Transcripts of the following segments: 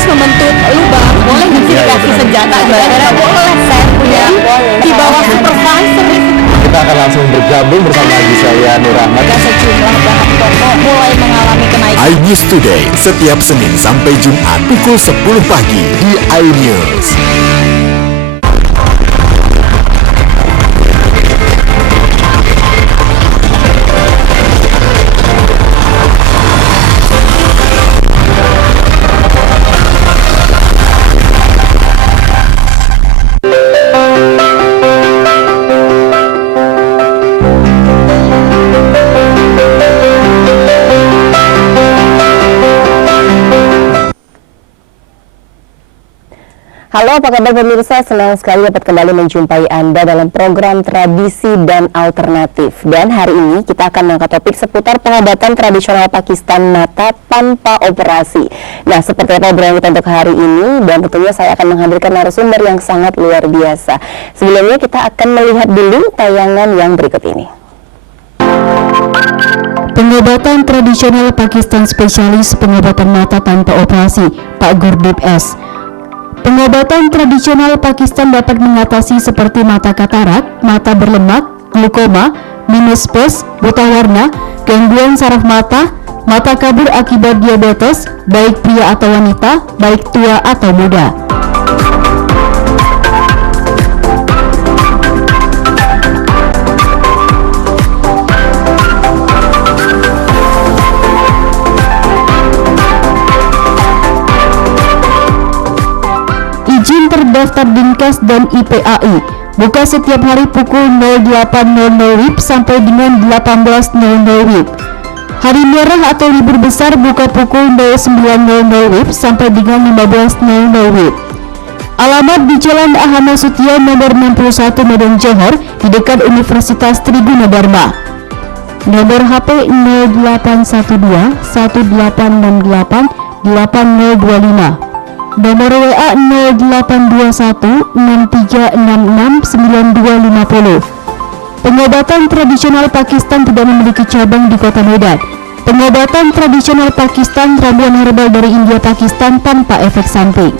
bekas membentuk lubang, boleh nggak sih dikasih senjata? Kira-kira boleh, saya punya di bawah supervisor. Kita akan langsung bergabung bersama lagi saya Nur Ahmad. Sejumlah bahan pokok mulai mengalami kenaikan. iNews Today setiap Senin sampai Jumat pukul 10 pagi di iNews. Halo, apa kabar pemirsa? Senang sekali dapat kembali menjumpai Anda dalam program Tradisi dan Alternatif. Dan hari ini kita akan mengangkat topik seputar pengobatan tradisional Pakistan mata tanpa operasi. Nah, seperti apa obrolan kita untuk hari ini? Dan tentunya saya akan menghadirkan narasumber yang sangat luar biasa. Sebelumnya kita akan melihat dulu tayangan yang berikut ini. Pengobatan tradisional Pakistan spesialis pengobatan mata tanpa operasi, Pak Gurdip S. Pengobatan tradisional Pakistan dapat mengatasi seperti mata katarak, mata berlemak, glaukoma, minus space, buta warna, gangguan saraf mata, mata kabur akibat diabetes, baik pria atau wanita, baik tua atau muda. Izin terdaftar Dinkes dan IPAI buka setiap hari pukul 08.00 WIB sampai dengan 18.00 WIB. Hari merah atau libur besar buka pukul 09.00 WIB sampai dengan 15.00 WIB. Alamat di Jalan Ahmad Sutia nomor 61 Medan Johor di dekat Universitas Triguna Dharma. Nomor HP 0812 1868 8025. Nomor WA 0821 6366 9250. Pengobatan tradisional Pakistan tidak memiliki cabang di Kota Medan. Pengobatan tradisional Pakistan ramuan herbal dari India Pakistan tanpa efek samping.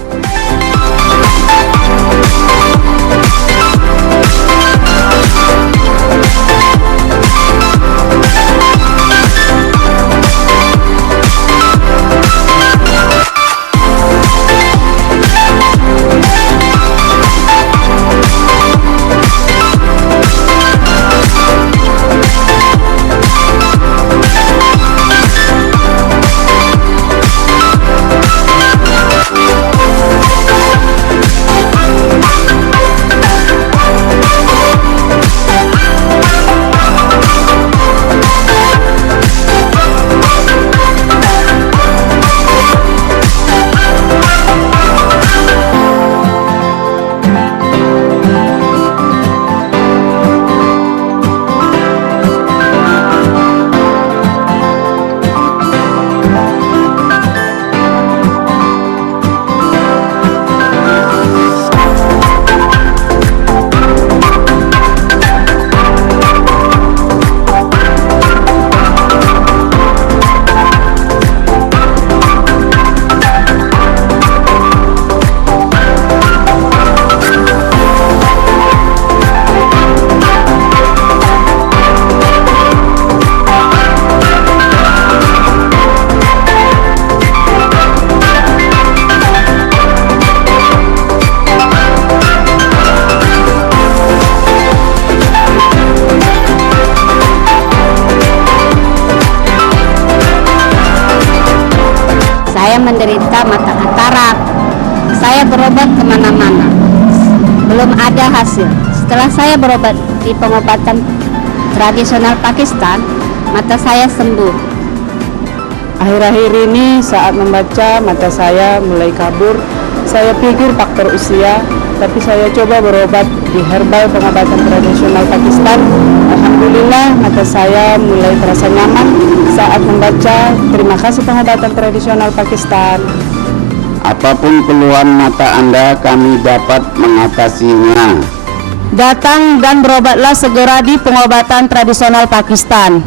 Menderita mata katarak. Saya berobat kemana-mana, belum ada hasil. Setelah saya berobat di pengobatan tradisional Pakistan, mata saya sembuh. Akhir-akhir ini saat membaca mata saya mulai kabur. Saya pikir faktor usia, tapi saya coba berobat di herbal pengobatan tradisional Pakistan. Alhamdulillah mata saya mulai terasa nyaman saat membaca. Terima kasih pengobatan tradisional Pakistan. Apapun keluhan mata Anda, kami dapat mengatasinya. Datang dan berobatlah segera di pengobatan tradisional Pakistan.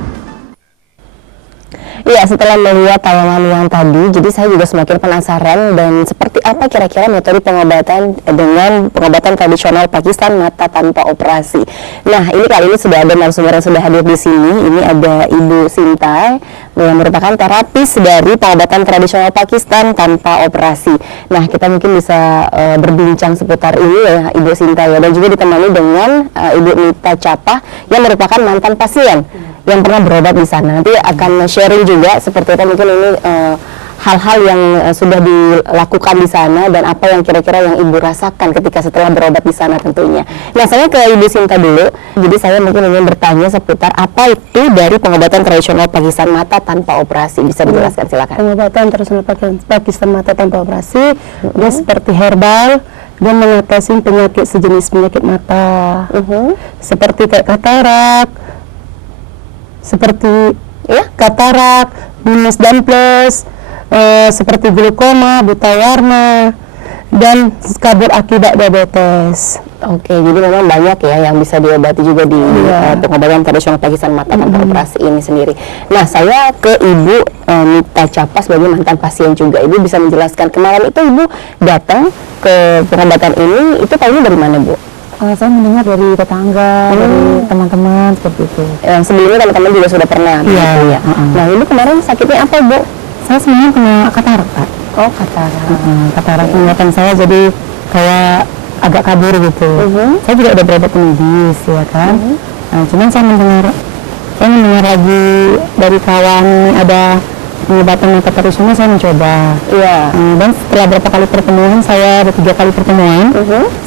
Iya, setelah melihat tayangan yang tadi, jadi saya juga semakin penasaran dan seperti apa kira-kira metode pengobatan dengan pengobatan tradisional Pakistan mata tanpa operasi. Nah, ini kali ini sudah ada narasumber yang sudah hadir di sini. Ini ada Ibu Sinta yang merupakan terapis dari pengobatan tradisional Pakistan tanpa operasi. Nah, kita mungkin bisa berbincang seputar ini ya, Ibu Sinta ya, dan juga ditemani dengan Ibu Nita Capah yang merupakan mantan pasien yang pernah berobat di sana. Nanti akan sharing juga seperti apa mungkin ini hal-hal yang sudah dilakukan di sana dan apa yang kira-kira yang Ibu rasakan ketika setelah berobat di sana tentunya. Nah, saya ke Ibu Sinta dulu. Jadi saya mungkin ingin bertanya seputar apa itu dari pengobatan tradisional Pakistan mata tanpa operasi. Bisa dijelaskan, silakan. Pengobatan tradisional Pakistan mata tanpa operasi, dia seperti herbal, dia mengatasi penyakit sejenis penyakit mata, seperti kayak katarak, seperti katarak, minus dan plus, seperti glaukoma, buta warna, dan kabur akibat diabetes. Oke, jadi memang banyak ya yang bisa diobati juga di pengobatan tradisional Pakistan mata tanpa operasi ini sendiri. Nah, saya ke Ibu Nita Capah sebagai mantan pasien juga. Ibu bisa menjelaskan kemarin itu Ibu datang ke pengobatan ini, itu tahunya dari mana, Bu? Saya mendengar dari tetangga, dari teman-teman seperti itu. Sebelumnya teman-teman juga sudah pernah. Iya. Ya. Nah, Ibu kemarin sakitnya apa, Bu? Saya sebenarnya kena katarak, Pak. Oh, katarak. Katarak penglihatan saya jadi kayak agak kabur gitu. Saya juga udah berobat medis ya kan. Nah, cuman saya mendengar lagi dari kawan ada pengobatan mata tradisional, saya mencoba. Iya. Dan setelah berapa kali pertemuan, saya ada 3 kali pertemuan,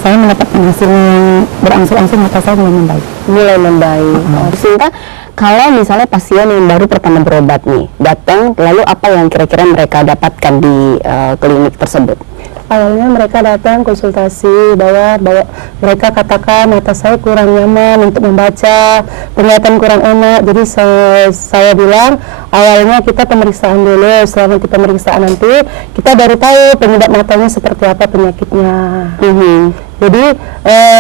saya mendapatkan hasil yang berangsur-angsur mata saya mulai membaik. Sinta, kalau misalnya pasien yang baru pertama berobat nih datang, lalu apa yang kira-kira mereka dapatkan di klinik tersebut? Awalnya mereka datang konsultasi bahwa mereka katakan mata saya kurang nyaman untuk membaca, penglihatan kurang enak. Jadi saya bilang awalnya kita pemeriksaan dulu. Setelah nanti pemeriksaan nanti kita baru tahu penyebab matanya seperti apa penyakitnya. Jadi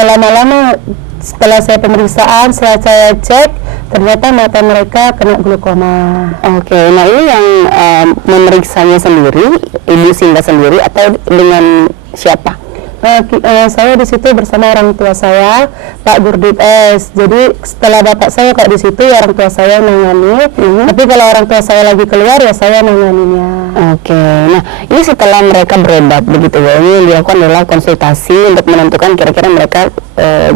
lama-lama setelah saya pemeriksaan, setelah saya cek, ternyata mata mereka kena glaukoma. Oke, nah ini yang memeriksanya sendiri, Ibu Sinta sendiri atau dengan siapa? Saya di situ bersama orang tua saya, Pak Gurdip S. Jadi setelah bapak saya kok di situ, orang tua saya nangani. Tapi kalau orang tua saya lagi keluar, ya saya nanganinya. Oke, nah ini setelah mereka berobat begitu ya, ini dilakukan adalah konsultasi untuk menentukan kira-kira mereka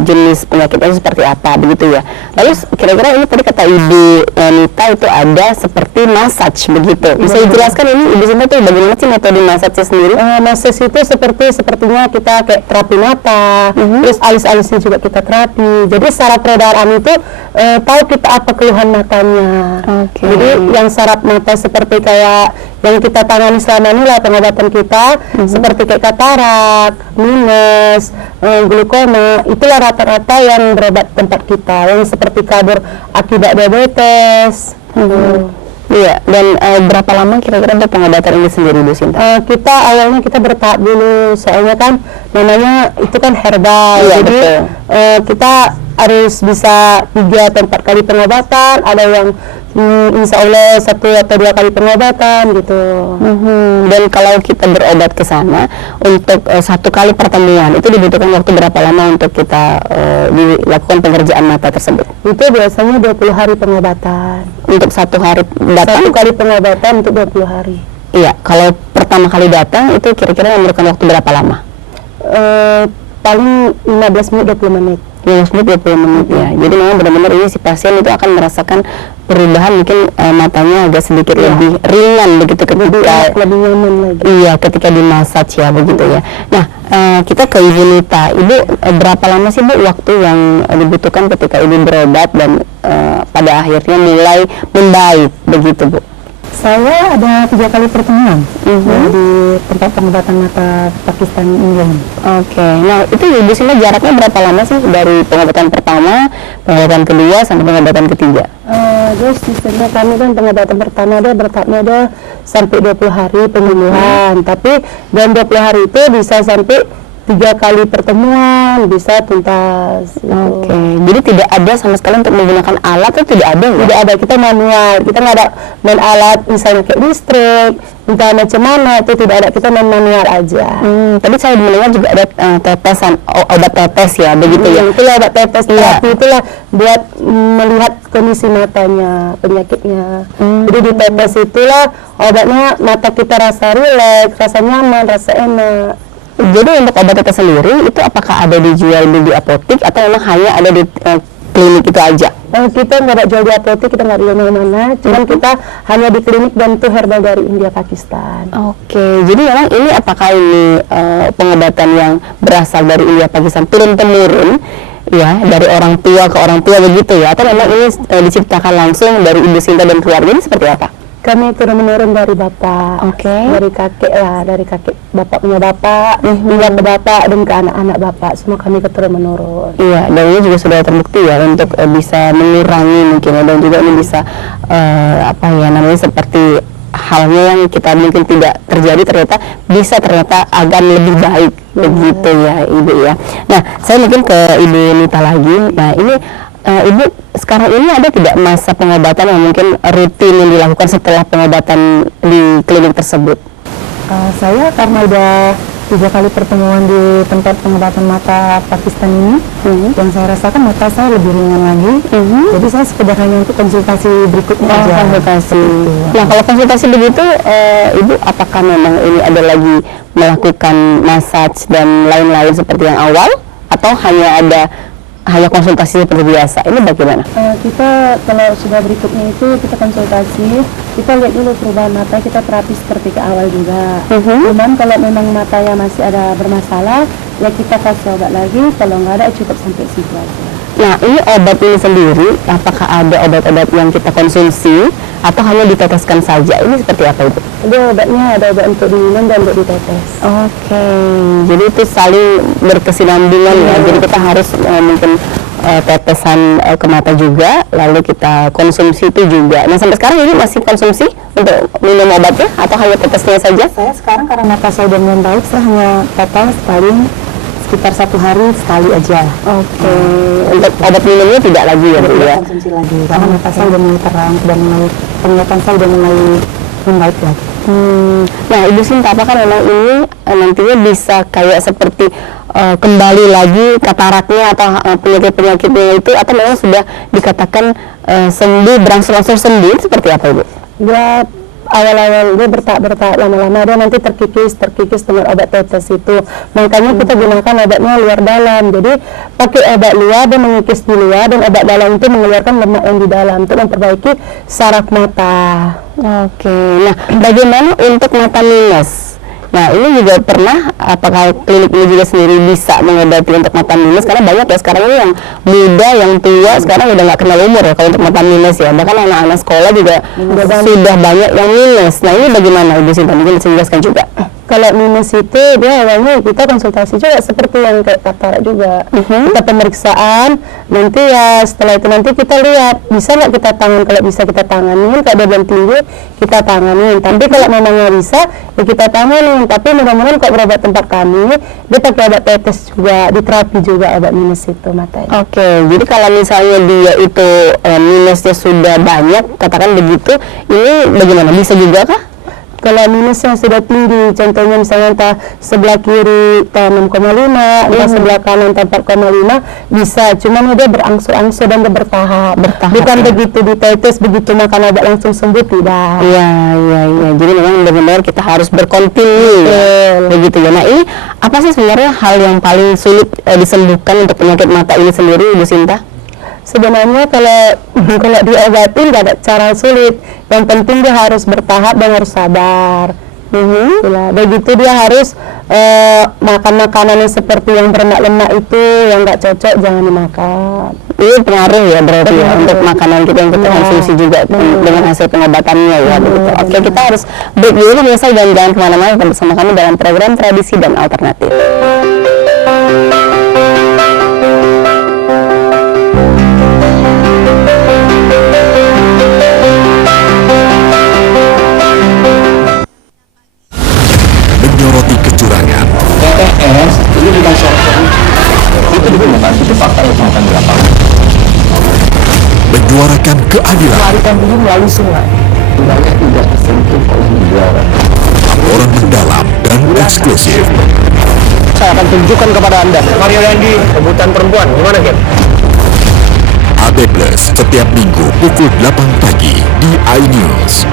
jenis penyakitnya seperti apa begitu ya. Lalu kira-kira ini tadi kata Ibu Nita itu ada seperti massage begitu. Bisa dijelaskan ini Ibu Sinta itu bagaimana sih metode massage sendiri? Massage itu sepertinya kita kayak terapi mata, terus alis-alisnya juga kita terapi. Jadi secara peredaran itu tahu kita apa keluhan matanya. Jadi yang saraf mata seperti kayak yang kita tangani selama ini lah pengobatan kita, seperti kayak katarak, minus, glaukoma, itulah rata-rata yang berobat tempat kita, yang seperti kabur akibat diabetes. Iya, dan berapa lama kira-kira untuk pengobatan ini sendiri, Bu Sinta? Kita awalnya kita bertahap dulu, soalnya kan namanya itu kan herbal, jadi kita harus bisa 3 atau 4 kali pengobatan, ada yang insya Allah 1 atau 2 kali pengobatan gitu. Dan kalau kita berobat ke sana untuk 1 kali pertemuan itu dibutuhkan waktu berapa lama untuk kita dilakukan pengerjaan mata tersebut? Itu biasanya 20 hari pengobatan. Untuk 1 hari datang? 1 kali pengobatan untuk 20 hari. Iya, kalau pertama kali datang itu kira-kira memerlukan waktu berapa lama? Paling 15 menit 20 menit. 15 menit 20 menit ya. Jadi memang benar-benar ini si pasien itu akan merasakan perubahan, mungkin matanya agak sedikit lebih ringan begitu ketika lebih nyaman lagi. Iya, ketika di massage ya begitu ya. Nah, kita ke Ibu Nita. Ibu berapa lama sih Bu waktu yang dibutuhkan ketika Ibu berobat dan pada akhirnya mulai membaik begitu Bu? Saya ada 3 kali pertemuan di tempat pengobatan mata Pakistan England. Oke, nah itu Ibu Sinta jaraknya berapa lama sih dari pengobatan pertama, pengobatan kedua sampai pengobatan ketiga? Jadi sistemnya kami kan pengobatan pertama dia bertahapnya ada sampai 20 hari penyembuhan, tapi dalam 20 hari itu bisa sampai 3 kali pertemuan bisa tuntas. Oke, jadi tidak ada sama sekali untuk menggunakan alat itu tidak ada ya? Tidak ada, kita manual, kita nggak ada main alat misalnya kayak listrik, entah macam mana, itu tidak ada, kita main manual aja. Tadi saya mendengar juga ada tetesan obat tetes ya, begitu ya? Itulah obat tetes, tapi itulah buat melihat kondisi matanya, penyakitnya. Jadi di tetes itulah obatnya, mata kita rasa rileks, rasa nyaman, rasa enak. Jadi untuk obat tetes sendiri itu apakah ada dijual di apotik atau memang hanya ada di klinik itu aja? Kita nggak ada jual di apotik, kita nggak jual mana-mana, cuman kita hanya di klinik dan itu herbal dari India Pakistan. Oke, jadi memang ini apakah ini pengobatan yang berasal dari India Pakistan turun temurun ya dari orang tua ke orang tua begitu ya, atau memang ini diciptakan langsung dari Ibu Sinta dan keluarga, ini seperti apa? Kami turun menurun dari bapak, dari kakek lah, dari kakek bapak punya bapak, hingga ke bapak dan ke anak-anak bapak, semua kami keturun menurun. Iya, dan ini juga sudah terbukti ya untuk bisa mengurangi mungkin ya, dan juga ini bisa apa ya namanya seperti halnya yang kita mungkin tidak terjadi ternyata akan lebih baik begitu ya Ibu ya. Nah, saya mungkin ke Ibu Nita lagi. Nah, ini Ibu sekarang ini ada tidak masa pengobatan yang mungkin rutin yang dilakukan setelah pengobatan di klinik tersebut? Saya karena udah 3 kali pertemuan di tempat pengobatan mata Pakistan ini, yang saya rasakan mata saya lebih ringan lagi. Jadi saya sekedar hanya untuk konsultasi berikutnya aja. Konsultasi. Nah, kalau konsultasi begitu, Ibu apakah memang ini ada lagi melakukan massage dan lain-lain seperti yang awal, atau hanya konsultasi seperti biasa? Ini bagaimana? Kita kalau sudah berikutnya itu kita konsultasi, kita lihat dulu perubahan mata, kita terapi seperti ke awal juga. Cuman kalau memang matanya masih ada bermasalah, ya kita kasih obat lagi, kalau nggak ada cukup sampai situ aja. Nah, ini obat ini sendiri, apakah ada obat-obat yang kita konsumsi atau hanya diteteskan saja? Ini seperti apa Ibu? Jadi obatnya ada obat untuk diminum dan untuk ditetes. Oke, jadi itu saling berkesinambungan ya. Jadi kita harus mungkin tetesan ke mata juga, lalu kita konsumsi itu juga. Nah, sampai sekarang ini masih konsumsi untuk minum obatnya atau hanya tetesnya saja? Saya sekarang karena mata saya udah mulai baik, saya hanya tetes paling sekitar 1 hari sekali aja. Oke. Untuk obat minumnya tidak lagi ya Bu ya? Konsumsi lagi, karena mata saya udah mulai terang dan penglihatan saya udah mulai membaik lagi. Nah, Ibu Sinta, apakah memang ini nantinya bisa kayak seperti kembali lagi kataraknya atau penyakit-penyakitnya itu, atau memang sudah dikatakan sembuh, berangsur-angsur sembuh, seperti apa Ibu? Dia awal-awal dia bertahap lama-lama dia nanti terkikis dengan obat tetes itu. Makanya kita gunakan obatnya luar dalam. Jadi pakai obat luar dan mengikis di luar, dan obat dalam itu mengeluarkan lemak yang di dalam untuk memperbaiki saraf mata. Oke. Nah, bagaimana untuk mata minus? Nah, ini juga pernah, apakah klinik ini juga sendiri bisa mengobati untuk mata minus? Karena banyak ya sekarang ini yang muda, yang tua, sekarang udah nggak kenal umur ya kalau untuk mata minus ya. Bahkan anak-anak sekolah juga sudah banyak yang minus. Nah, ini bagaimana Ibu Sinta? Mungkin bisa dijelaskan juga. Kalau minus itu dia awalnya kita konsultasi juga seperti yang kayak katarak juga. Kita pemeriksaan, nanti ya setelah itu nanti kita lihat bisa nggak kita tangan, kalau bisa kita tanganin, kalau dia belum tinggi kita tanganin. Tapi kalau memang nggak bisa ya kita tanganin. Tapi mudah-mudahan kok berobat tempat kami dia pakai obat tetes juga, diterapi juga obat minus itu matanya. Oke, jadi kalau misalnya dia itu minusnya sudah banyak, katakan begitu, ini bagaimana? Bisa juga kah? Kalau minus yang sudah tinggi, contohnya misalnya entah sebelah kiri 6,5, entah sebelah kanan 4,5, bisa. Cuman dia berangsur-angsur dan dia bertahap. Bukan ya? begitu ditetes, begitu makan obat langsung sembuh, tidak. Iya. Jadi memang benar-benar kita harus berkontinu ya, begitu ya. Nah, ini apa sih sebenarnya hal yang paling sulit disembuhkan untuk penyakit mata ini sendiri, Ibu Sinta? Sebenarnya kalau diobatin nggak ada cara sulit. Yang penting dia harus bertahap dan harus sabar. Begitu dia harus makan makanan yang seperti yang berlemak-lemak itu yang nggak cocok jangan dimakan. Ini pengaruh ya berarti ya untuk makanan kita yang kita konsumsi juga dengan hasil pengobatannya ya. Begitu. Oke, kita harus break dulu pemirsa, dan jangan kemana-mana, bersama kami dalam program Tradisi dan Alternatif. Menyoroti kecurangan, TTS ini bukan soal itu digunakan, itu fakta yang akan di lapangan. Menyuarakan keadilan. Melarikan diri melalui sungai. Wilayah tidak tersentuh oleh negara. Laporan mendalam dan eksklusif. Saya akan tunjukkan kepada Anda. Mario Dandi, rebutan perempuan, gimana Ken? AB Plus setiap minggu pukul 8 pagi di iNews.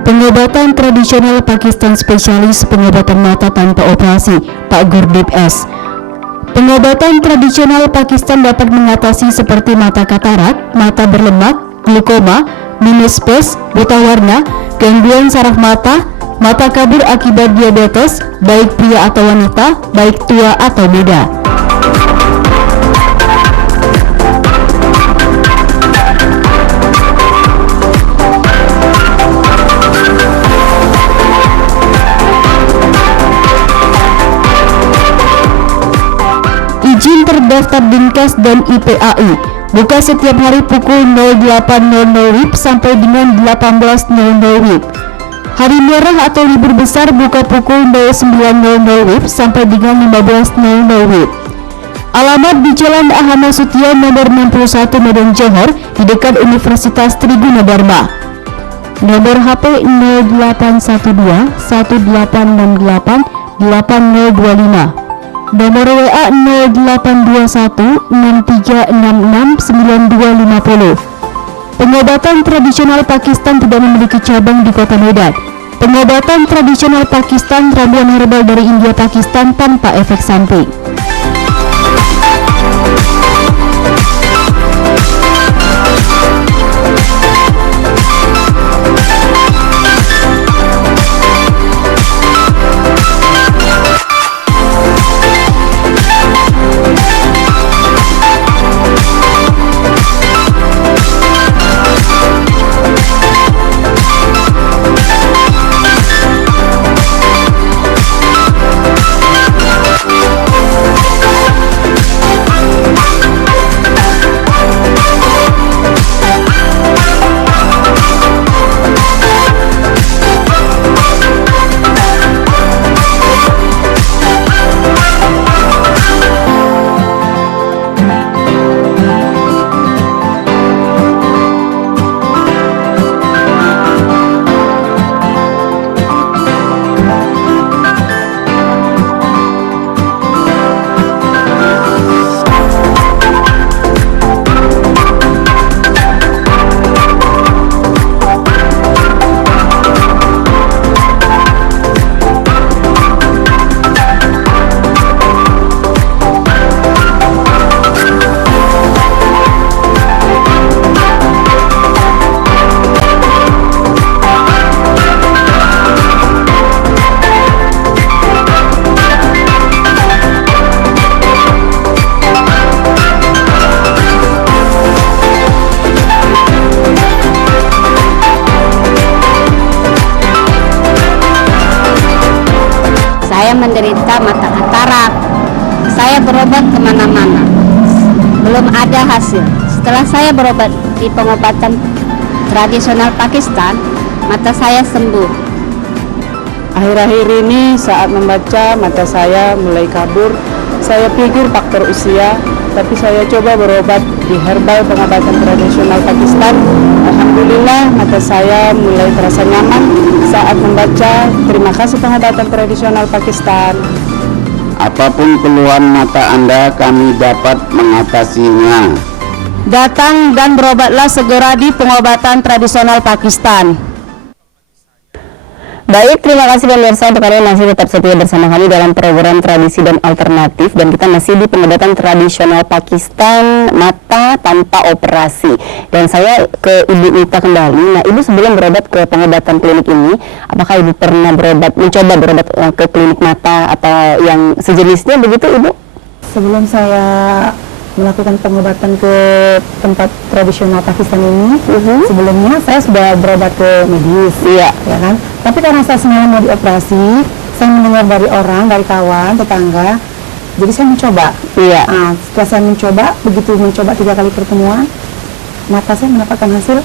Pengobatan tradisional Pakistan spesialis pengobatan mata tanpa operasi, Pak Gurdip S. Pengobatan tradisional Pakistan dapat mengatasi seperti mata katarak, mata berlemak, glukoma, minus space, buta warna, gangguan saraf mata, mata kabur akibat diabetes, baik pria atau wanita, baik tua atau muda. Izin terdaftar Dinkes dan IPAI buka setiap hari pukul 08.00 WIB sampai dengan 18.00 WIB. Hari merah atau libur besar buka pukul 09.00 WIB sampai dengan 15.00 WIB. Alamat di Jalan Ahmad Nasution nomor 61 Medan Johor di dekat Universitas Triguna Dharma. Nomor HP 0812 1868 8025. Nomor WA 0821 6366 9250. Pengobatan tradisional Pakistan tidak memiliki cabang di Kota Medan. Pengobatan tradisional Pakistan ramuan herbal dari India Pakistan tanpa efek samping. Saya menderita mata katarak. Saya berobat kemana-mana, belum ada hasil. Setelah saya berobat di pengobatan tradisional Pakistan, mata saya sembuh. Akhir-akhir ini saat membaca mata saya mulai kabur. Saya pikir faktor usia, tapi saya coba berobat di herbal pengobatan tradisional Pakistan. Alhamdulillah mata saya mulai terasa nyaman saat membaca. Terima kasih pengobatan tradisional Pakistan. Apapun keluhan mata Anda, kami dapat mengatasinya. Datang dan berobatlah segera di pengobatan tradisional Pakistan. Baik, terima kasih pemirsa untuk kalian masih tetap setia bersama kami dalam program Tradisi dan Alternatif, dan kita masih di pengobatan tradisional Pakistan mata tanpa operasi. Dan saya ke Ibu Mita kembali. Nah, Ibu sebelum berobat ke pengobatan klinik ini, apakah Ibu pernah mencoba berobat ke klinik mata atau yang sejenisnya begitu, Ibu? Sebelum saya melakukan pengobatan ke tempat tradisional Pakistan ini, sebelumnya saya sudah berobat ke medis, ya kan. Tapi karena saya semalam mau dioperasi, saya mendengar dari orang, dari kawan, tetangga, Jadi saya mencoba. Iya. Setelah saya mencoba, begitu mencoba 3 kali pertemuan, mata saya mendapatkan hasil.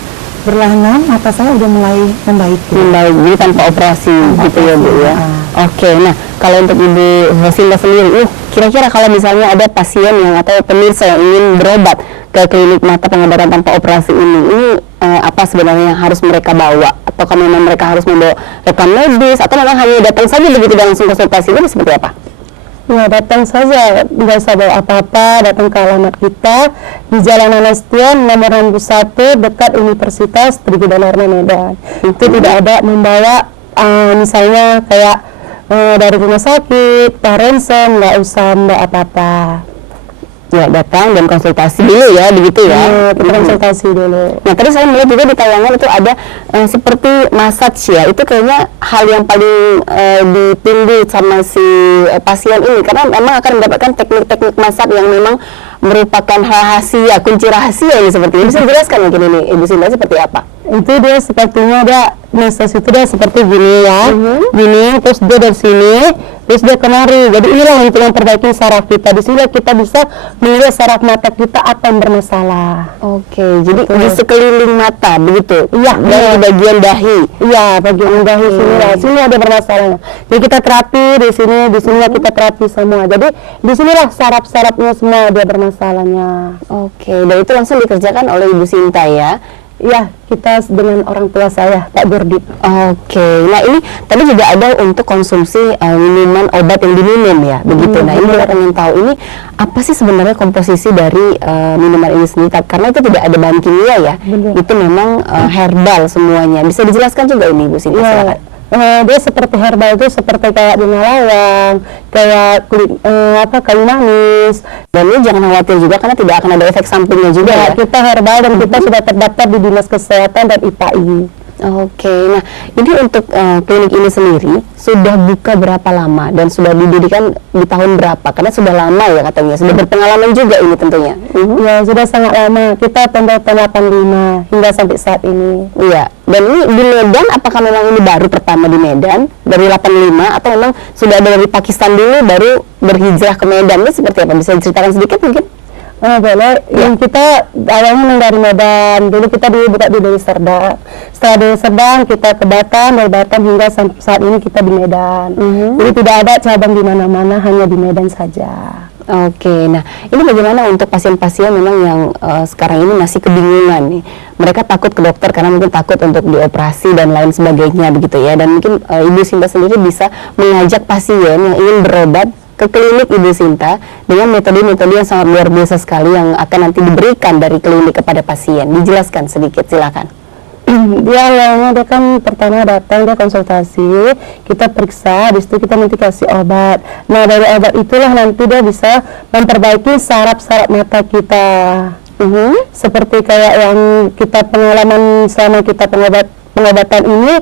Berlahan mata saya udah mulai membaik. Jadi tanpa operasi gitu ya Bu ya. Oke, nah kalau untuk Ibu Rosinda sendiri, kira-kira kalau misalnya ada pasien yang atau pemirsa yang ingin berobat ke klinik mata pengobatan tanpa operasi ini apa sebenarnya yang harus mereka bawa? Ataukah memang mereka harus membawa rekam medis atau memang hanya datang saja begitu dan langsung konsultasi, itu seperti apa? Ya, datang saja, nggak usah bawa apa-apa, datang ke alamat kita di Jalan Anastion nomor 61 dekat Universitas Trigedonarma Medan. Itu tidak ada membawa misalnya kayak dari rumah sakit, ransom, nggak usah membawa apa-apa. Ya, datang dan konsultasi dulu ya, begitu ya. Kita konsultasi dulu. Nah, tadi saya melihat juga di tayangan itu ada seperti massage ya. Itu kayaknya hal yang paling ditunggu sama si pasien ini, karena memang akan mendapatkan teknik-teknik massage yang memang merupakan rahasia, kunci rahasia ini seperti ini. Bisa dijelaskan mungkin ini Ibu Sinta seperti apa? Itu dia sepertinya dia massage itu dia seperti gini ya, gini, terus dia dari sini, terus dia kemari. Jadi inilah untuk memperbaiki saraf kita. Di sini kita bisa melihat saraf mata kita apa yang bermasalah. Oke, jadi di sekeliling mata begitu? Iya. Dan di bagian dahi? Iya, bagian dahi sini lah. Sini ada bermasalahnya. Jadi kita terapi di sini kita terapi semua. Jadi di sinilah saraf-sarafnya semua dia bermasalahnya. Oke, dan itu langsung dikerjakan oleh Ibu Sinta ya? Iya, kita dengan orang tua saya, Pak Gurdip. Oke, nah ini tadi juga ada untuk konsumsi minuman obat yang diminum ya, begitu. Nah ini kita ingin tahu ini apa sih sebenarnya komposisi dari minuman ini sendiri, karena itu tidak ada bahan kimia ya, itu memang herbal semuanya. Bisa dijelaskan juga ini Bu Sinta, silakan. Dia seperti herbal itu seperti kayak bunga lawang, kayak kulit kayu manis. Dan ini jangan khawatir juga karena tidak akan ada efek sampingnya juga ya. Kita herbal dan kita sudah terdaftar di Dinas Kesehatan dan IPAI. Oke, nah ini untuk klinik ini sendiri sudah buka berapa lama dan sudah didirikan di tahun berapa? Karena sudah lama ya katanya, sudah berpengalaman juga ini tentunya. Ya, sudah sangat lama. Kita tahun 85 hingga sampai saat ini. Iya, dan ini di Medan, apakah memang ini baru pertama di Medan dari 85 atau memang sudah ada dari Pakistan dulu baru berhijrah ke Medan? Ini seperti apa? Bisa diceritakan sedikit mungkin? Boleh. Yang kita awalnya dari Medan, dulu kita dibuka di Deli Serdang. Setelah Deli Serdang kita ke Batam, dari Batam hingga sampai saat ini kita di Medan. Jadi tidak ada cabang di mana-mana, hanya di Medan saja. Oke, nah ini bagaimana untuk pasien-pasien memang yang sekarang ini masih kebingungan nih? Mereka takut ke dokter karena mungkin takut untuk dioperasi dan lain sebagainya begitu ya. Dan mungkin Ibu Sinta sendiri bisa mengajak pasien yang ingin berobat ke klinik Ibu Sinta dengan metode-metode yang sangat luar biasa sekali yang akan nanti diberikan dari klinik kepada pasien. Dijelaskan sedikit, silakan. Dia awalnya dia kan pertama datang, dia konsultasi, kita periksa, di situ kita nanti kasih obat. Nah dari obat itulah nanti dia bisa memperbaiki saraf-saraf mata kita. Seperti kayak yang kita pengalaman selama kita pengobatan ini,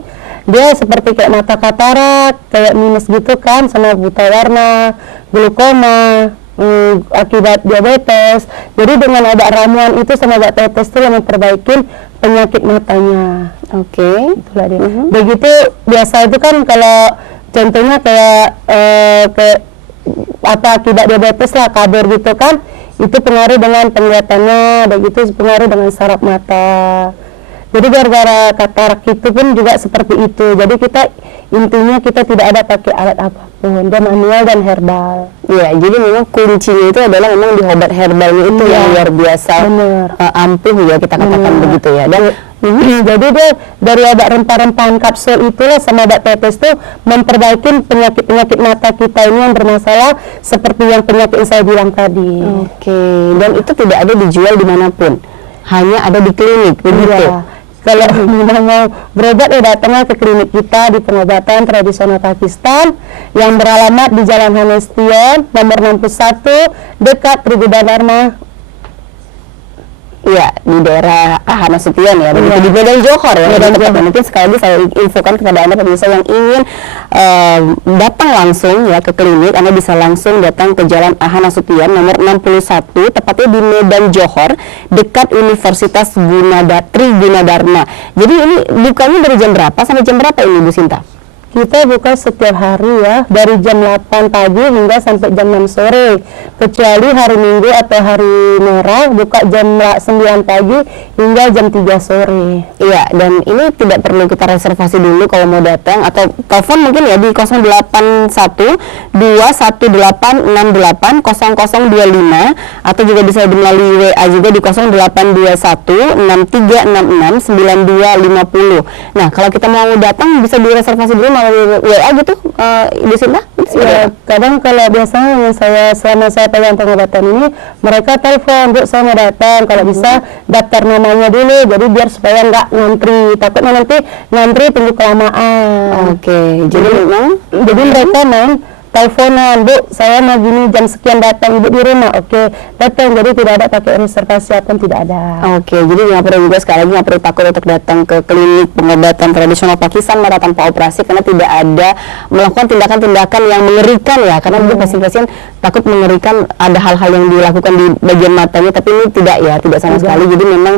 dia seperti kayak mata katarak, kayak minus gitu kan, sama buta warna, glukoma, akibat diabetes. Jadi dengan obat ramuan itu sama obat tetes itu yang memperbaiki penyakit matanya. Oke. Itulah dia. Begitu biasa itu kan kalau contohnya kayak akibat diabetes lah, kabur gitu kan, itu pengaruh dengan penglihatannya, begitu pengaruh dengan saraf mata. Jadi gara-gara katarak itu pun juga seperti itu. Jadi kita intinya kita tidak ada pakai alat apapun, dan manual dan herbal. Iya, jadi memang kuncinya itu adalah memang di obat herbalnya itu yang luar biasa ampuh ya, kita katakan begitu ya. Dan jadi dia dari obat rempah-rempahan kapsul itulah sama obat tetes itu memperbaiki penyakit-penyakit mata kita ini yang bermasalah seperti yang penyakit yang saya bilang tadi. Oke, dan itu tidak ada dijual dimanapun, hanya ada di klinik begitu. Kalau mau berobat ya datangnya ke klinik kita di pengobatan tradisional Pakistan yang beralamat di Jalan Anastion nomor 61 dekat Trigedonarma. Iya, di daerah Anastion ya, begitu di Medan Johor ya. Mungkin sekali lagi saya infokan kepada Anda pemirsa yang ingin datang langsung ya ke klinik, Anda bisa langsung datang ke Jalan Anastion nomor 61, tepatnya di Medan Johor, dekat Universitas Trigedonarma. Jadi ini bukanya dari jam berapa sampai jam berapa ini Bu Sinta? Kita buka setiap hari ya, dari jam 8 pagi hingga sampai jam 6 sore. Kecuali hari Minggu atau hari merah, buka jam 9 pagi hingga jam 3 sore. Iya, dan ini tidak perlu kita reservasi dulu kalau mau datang, atau telepon mungkin ya di 081-21868-0025, atau juga bisa melalui WA juga di 0821-6366-9250. Nah, kalau kita mau datang bisa direservasi dulu melalui WA gitu, Ibu Sinta? Ya, kadang kalau biasanya selama saya pegang pengobatan ini, mereka telepon, Bu saya mau datang, kalau bisa daftar namanya dulu, jadi biar supaya nggak ngantri, takutnya nanti ngantri tunggu kelamaan. Oke, jadi mereka main teleponan, Bu saya mau gini jam sekian datang, Ibu di rumah, oke datang, jadi tidak ada pakai reservasi apa, tidak ada. Oke, jadi nggak perlu juga, sekali lagi nggak perlu takut untuk datang ke klinik pengobatan tradisional Pakistan mata tanpa operasi, karena tidak ada melakukan tindakan-tindakan yang mengerikan ya, karena mungkin pasien-pasien takut mengerikan ada hal-hal yang dilakukan di bagian matanya, tapi ini tidak ya, tidak sama sekali. Jadi memang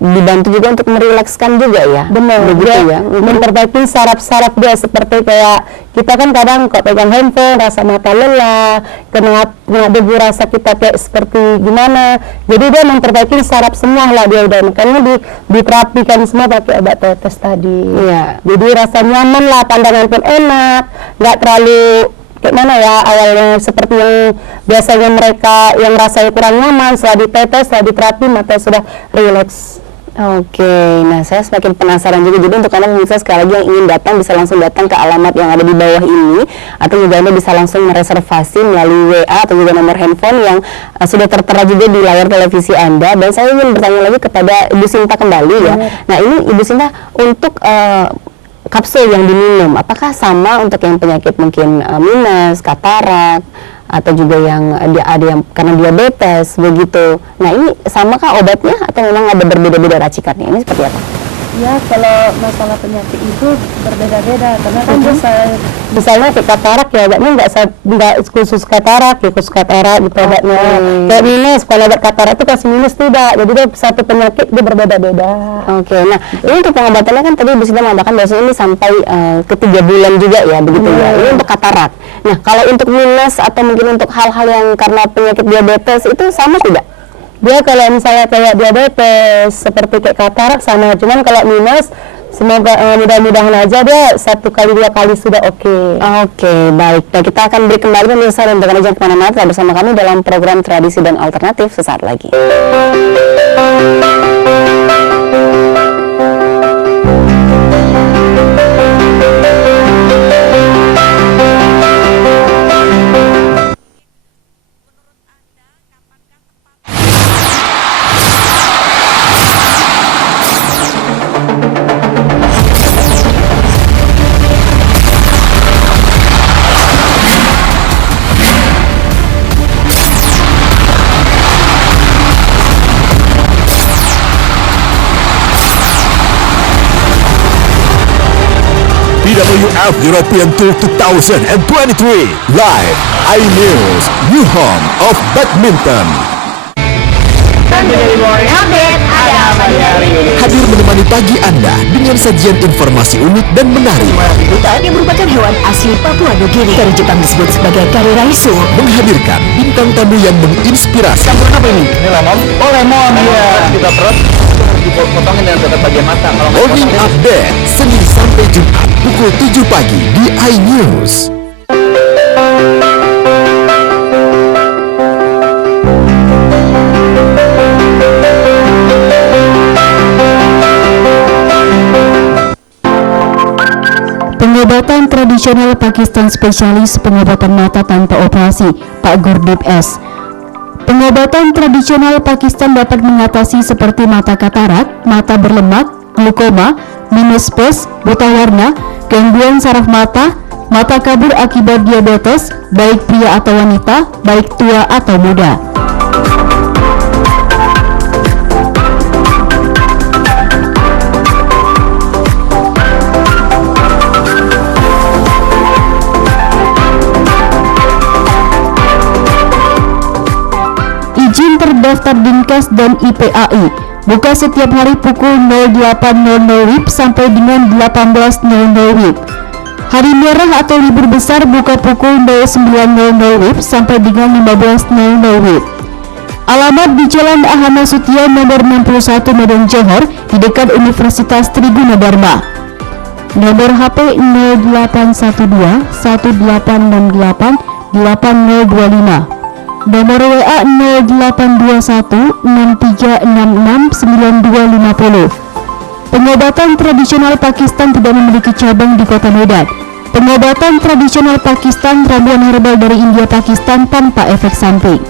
dibantu juga untuk merilekskan juga ya. Benar, begitu ya. Memperbaiki saraf-saraf dia, seperti kayak kita kan kadang kok pegang handphone rasa mata lelah, kena debu rasa kita kayak seperti gimana, jadi dia memperbaiki saraf semua lah dia udah, makanya diterapikan semua pakai obat tetes tadi. Iya. Jadi rasa nyaman lah, pandangan pun enak, nggak terlalu kayak mana ya awalnya seperti yang biasanya mereka yang rasanya kurang nyaman, setelah ditetes, setelah diterapi mata sudah rileks. Oke, nah saya semakin penasaran juga. Jadi untuk Anda pemirsa sekali lagi yang ingin datang bisa langsung datang ke alamat yang ada di bawah ini, atau juga Anda bisa langsung mereservasi melalui WA atau juga nomor handphone yang sudah tertera juga di layar televisi Anda. Dan saya ingin bertanya lagi kepada Ibu Sinta kembali ya. Nah ini Ibu Sinta, untuk kapsul yang diminum, apakah sama untuk yang penyakit mungkin minus, katarak, atau juga yang ada yang karena diabetes begitu? Nah ini samakah obatnya atau memang ada berbeda-beda racikannya? Ini seperti apa? Ya kalau masalah penyakit itu berbeda-beda, karena kan misalnya kayak katarak ya obatnya nggak khusus katarak ya, khusus katarak gitu obatnya. Kayak minus, kalau obat katarak itu kasih minus tidak, jadi dia satu penyakit itu berbeda-beda. Oke, nah ini untuk pengobatannya kan tadi Bu Sinta mengatakan bahwa ini sampai ke 3 bulan juga ya, begitu ya. Ini untuk katarak. Nah kalau untuk minus atau mungkin untuk hal-hal yang karena penyakit diabetes itu sama tidak? Dia kalau misalnya kayak diabetes seperti kayak katarak sama, cuman kalau minus semoga mudah-mudahan aja dia 1 kali 2 kali sudah oke. Oke, baik. Nah, kita akan beri kembali pemirsa dan jangan kemana-mana, tetap bersama kami dalam program Tradisi dan Alternatif sesaat lagi. BWF European Tour 2023 live iNews, new home of badminton. Hadir menemani pagi Anda dengan sajian informasi unik dan menarik. Hutan yang merupakan hewan asli Papua Nugini dari Jepang disebut sebagai kariraisu. Menghadirkan bintang tamu yang menginspirasi. Campuran apa ini? Ini lemon. Oh lemon, iya. Kita perut dipotongin dengan dekat bagian mata. Morning Update Senin sampai Jumat pukul 7 pagi di iNews. Pengobatan tradisional Pakistan spesialis pengobatan mata tanpa operasi, Pak Gurdip S. Pengobatan tradisional Pakistan dapat mengatasi seperti mata katarak, mata berlemak, glukoma, minus space, buta warna, gangguan saraf mata, mata kabur akibat diabetes, baik pria atau wanita, baik tua atau muda. Izin terdaftar Dinkes dan IPAI buka setiap hari pukul 08.00 WIB sampai dengan 18.00 WIB. Hari merah atau libur besar buka pukul 09.00 WIB sampai dengan 15.00 WIB. Alamat di Jalan Ahmad Nasution nomor 61 Medan Johor di dekat Universitas Triguna Dharma. Nomor HP 0812 1868 8025. Nomor WA 0821 6366 9250. Pengobatan tradisional Pakistan tidak memiliki cabang di Kota Medan. Pengobatan tradisional Pakistan, ramuan herbal dari India Pakistan tanpa efek samping.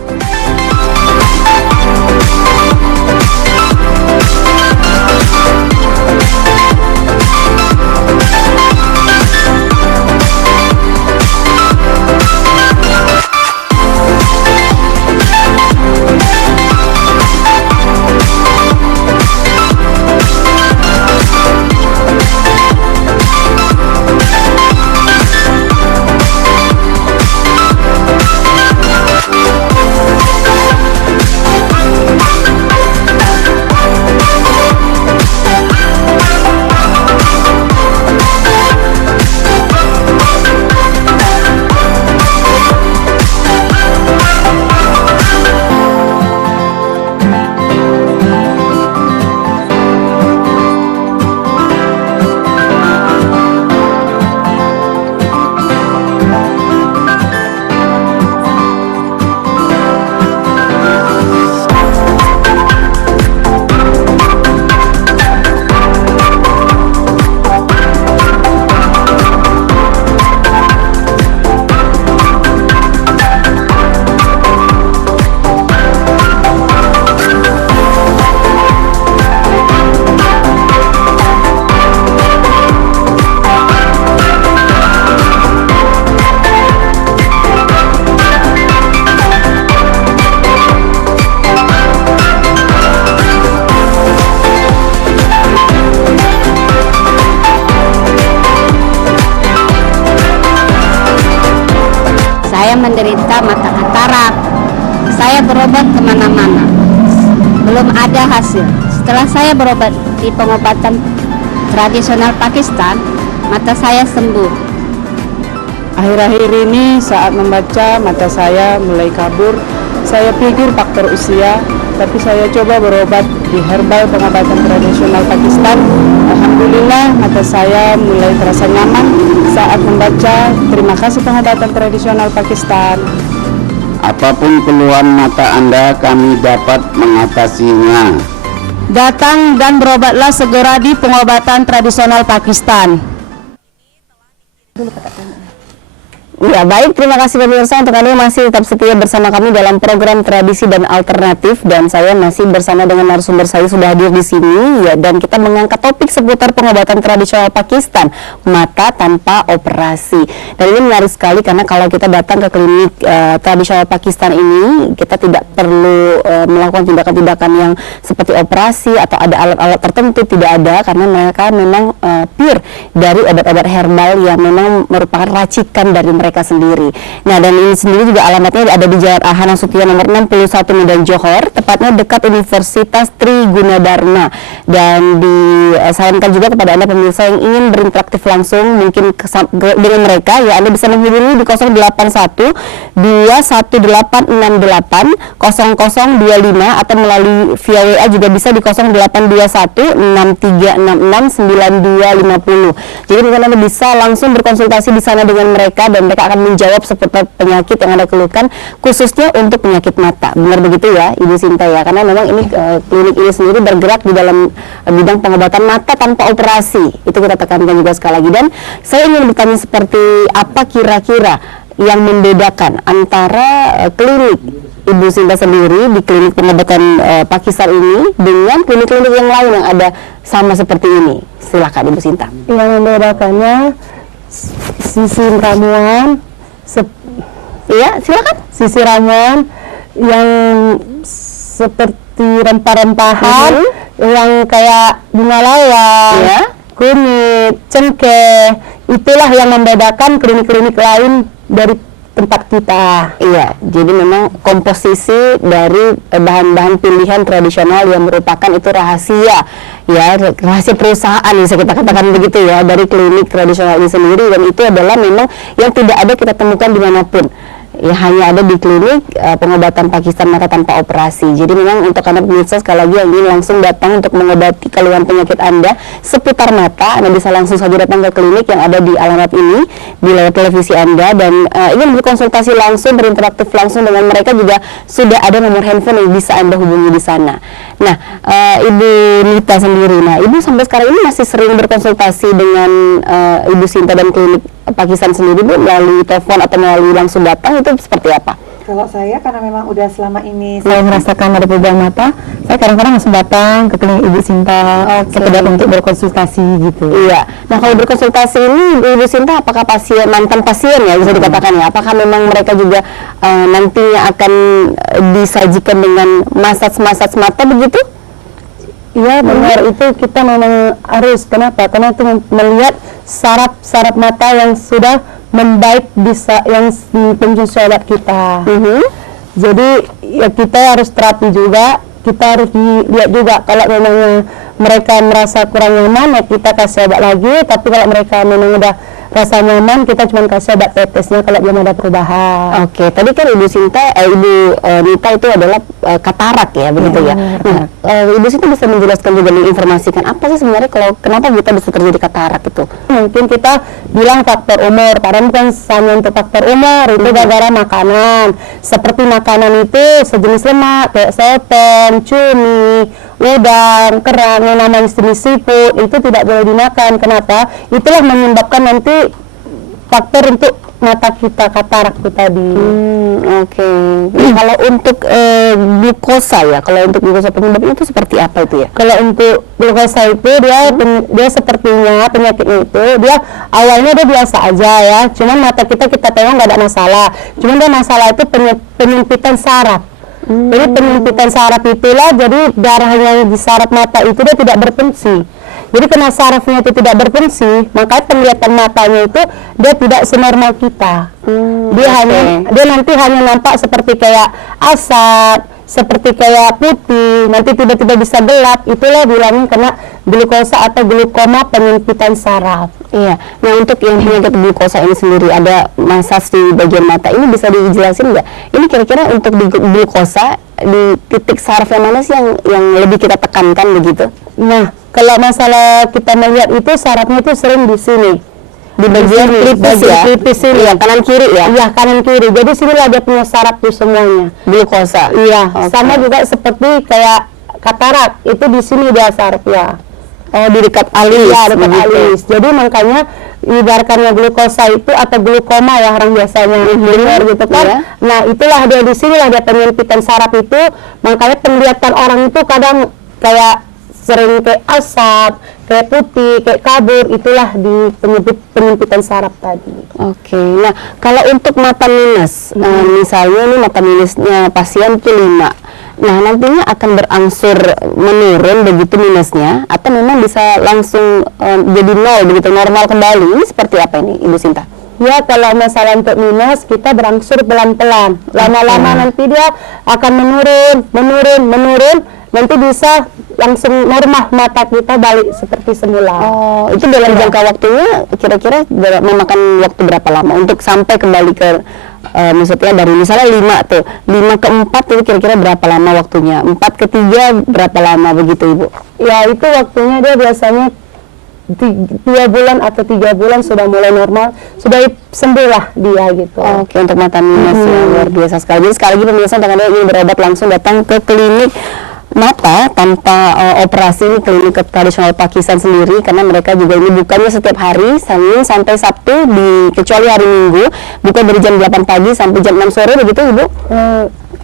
Saya menderita mata katarak. Saya berobat kemana-mana, belum ada hasil. Setelah saya berobat di pengobatan tradisional Pakistan, mata saya sembuh. Akhir-akhir ini saat membaca mata saya mulai kabur. Saya pikir faktor usia, tapi saya coba berobat di herbal pengobatan tradisional Pakistan. Alhamdulillah mata saya mulai terasa nyaman saat membaca. Terima kasih pengobatan tradisional Pakistan. Apapun keluhan mata Anda, kami dapat mengatasinya. Datang dan berobatlah segera di pengobatan tradisional Pakistan. Ya baik, terima kasih pemirsa untuk Anda yang masih tetap setia bersama kami dalam program Tradisi dan Alternatif, dan saya masih bersama dengan narasumber saya sudah hadir di sini ya, dan kita mengangkat topik seputar pengobatan tradisional Pakistan, mata tanpa operasi. Dan ini menarik sekali karena kalau kita datang ke klinik tradisional Pakistan ini, kita tidak perlu melakukan tindakan-tindakan yang seperti operasi atau ada alat-alat tertentu, tidak ada, karena mereka memang pure dari obat-obat herbal yang memang merupakan racikan dari mereka sendiri. Nah, dan ini sendiri juga alamatnya ada di Jalan Ahmad Nasution nomor 61 Medan Johor, tepatnya dekat Universitas Triguna Dharma. Dan disarankan juga kepada Anda pemirsa yang ingin berinteraktif langsung mungkin dengan mereka, ya Anda bisa menghubungi di 081 21868 0025 atau melalui via WA juga bisa di 0821 6366 9250. Jadi Anda bisa langsung berkonsultasi di sana dengan mereka, dan mereka akan menjawab seputar penyakit yang Anda keluhkan, khususnya untuk penyakit mata. Benar begitu ya Ibu Sinta ya, karena memang ini klinik ini sendiri bergerak di dalam bidang pengobatan mata tanpa operasi. Itu kita tekankan juga sekali lagi. Dan saya ingin bertanya seperti apa kira-kira yang membedakan antara klinik Ibu Sinta sendiri di klinik pengobatan Pakistan ini dengan klinik-klinik yang lain yang ada sama seperti ini. Silakan Ibu Sinta. Yang membedakannya sisi ramuan, iya silakan. sisi ramuan yang seperti rempah-rempahan, yang kayak bunga lawang, Ya. kunyit, cengkeh, itulah yang membedakan klinik-klinik lain dari tempat kita. Iya, jadi memang komposisi dari bahan-bahan pilihan tradisional yang merupakan itu rahasia, ya rahasia perusahaan bisa kita katakan begitu ya, dari klinik tradisional ini sendiri, dan itu adalah memang yang tidak ada kita temukan dimanapun. Ya, hanya ada di klinik pengobatan Pakistan mata tanpa operasi. Jadi memang untuk Anda pemirsa sekali lagi yang ingin langsung datang untuk mengobati keluhan penyakit Anda seputar mata, Anda bisa langsung saja datang ke klinik yang ada di alamat ini di layar televisi Anda, dan ingin berkonsultasi langsung, berinteraktif langsung dengan mereka, juga sudah ada nomor handphone yang bisa Anda hubungi di sana. Nah, Ibu Nita sendiri, nah Ibu sampai sekarang ini masih sering berkonsultasi dengan Ibu Sinta dan klinik Pakistan sendiri, Bu, melalui telepon atau melalui langsung datang, itu seperti apa? Kalau saya, karena memang udah selama ini saya merasakan ada perubahan mata, saya kadang-kadang langsung datang ke klinik Ibu Sinta sekedar untuk berkonsultasi gitu. Iya. Nah, kalau berkonsultasi ini Ibu Sinta apakah mantan pasien ya bisa dikatakan ya? Apakah memang mereka juga nantinya akan disajikan dengan massage mata begitu? Iya benar, itu kita memang harus. Kenapa? Karena itu melihat saraf mata yang sudah membaik yang di penjual obat kita. Jadi ya kita harus terapi juga, kita harus dilihat juga kalau memang mereka merasa kurang nyaman ya kita kasih obat lagi, tapi kalau mereka memang udah rasa nyaman kita cuma kasih obat tetesnya kalau belum ada perubahan. Oke, tadi kan Ibu Sinta, Ibu Nita itu adalah katarak ya, begitu ya. Nah, Ibu Sinta bisa menjelaskan juga, menginformasikan apa sih sebenarnya kenapa kita bisa terjadi katarak itu? Mungkin kita bilang faktor umur, padahal bukan hanya untuk faktor umur, itu gara-gara makanan. Seperti makanan itu sejenis lemak, kayak soton, cumi, udang, kerang, yang namanya jenis seafood, itu tidak boleh dimakan. Kenapa? Itulah menyebabkan nanti faktor untuk mata kita katarak itu tadi. Oke. Kalau untuk glukosa ya, kalau untuk glukosa penyebabnya itu seperti apa itu ya? Kalau untuk glukosa itu dia sepertinya penyakitnya itu dia awalnya dia biasa aja ya, cuman mata kita tengok nggak ada masalah, cuman dia masalah itu penyempitan saraf. Jadi penyempitan saraf itulah, jadi darahnya di saraf mata itu dia tidak berfungsi. Jadi karena sarafnya itu tidak berfungsi, maka penglihatan matanya itu dia tidak senormal kita. Dia nanti hanya nampak seperti kayak asap, seperti kayak putih, nanti tiba-tiba bisa gelap. Itulah bilangnya kena glukosa atau glukoma penyempitan saraf. Iya. Nah, untuk yang penyakit glukosa ini sendiri, ada massage di bagian mata ini, bisa dijelasin nggak? Ini kira-kira untuk di glukosa di titik saraf yang mana sih yang lebih kita tekankan begitu? Nah, kalau masalah kita melihat itu sarafnya itu sering di sini, di bagian pelipis ini, ya, kanan kiri ya? Iya, kanan kiri. Jadi sinilah dia punya saraf tuh semuanya. Glukosa. Iya. Sama juga seperti kayak katarak, itu di sini dia sarafnya. Oh, di dekat alis. Iya, dekat alis. Jadi makanya ibaratkannya glukosa itu atau glukoma ya orang biasanya dengar gitu kan. Iya. Nah, itulah dia di sinilah dia penyempitan saraf itu. Makanya penglihatan orang itu kadang kayak sering kayak asap, kayak putih, kayak kabur, itulah di penyempitan saraf tadi. Oke. Nah, kalau untuk mata minus, misalnya ini mata minusnya pasien itu 5. Nah, nantinya akan berangsur menurun begitu minusnya, atau memang bisa langsung jadi 0 begitu, normal kembali. Ini seperti apa ini, Ibu Sinta? Ya, kalau masalah untuk minus kita berangsur pelan-pelan. Lama-lama nanti dia akan menurun, nanti bisa langsung normal mata kita balik seperti semula. Oh, itu dalam jangka waktunya kira-kira memakan waktu berapa lama untuk sampai kembali ke maksudnya dari misalnya 5 ke 4 itu kira-kira berapa lama waktunya? 4 ke 3 berapa lama begitu, Ibu? Ya, itu waktunya dia biasanya 2 bulan atau 3 bulan sudah mulai normal, sudah sembuh lah dia gitu. Oke, untuk mata minus ya, luar biasa sekali. Jadi sekali lagi pemirsa, dengan Anda ingin berobat langsung datang ke klinik mata tanpa operasi, ini klinik tradisional Pakistan sendiri, karena mereka juga ini bukanya setiap hari Senin sampai Sabtu, kecuali hari Minggu buka dari jam 8 pagi sampai jam 6 sore begitu, Ibu?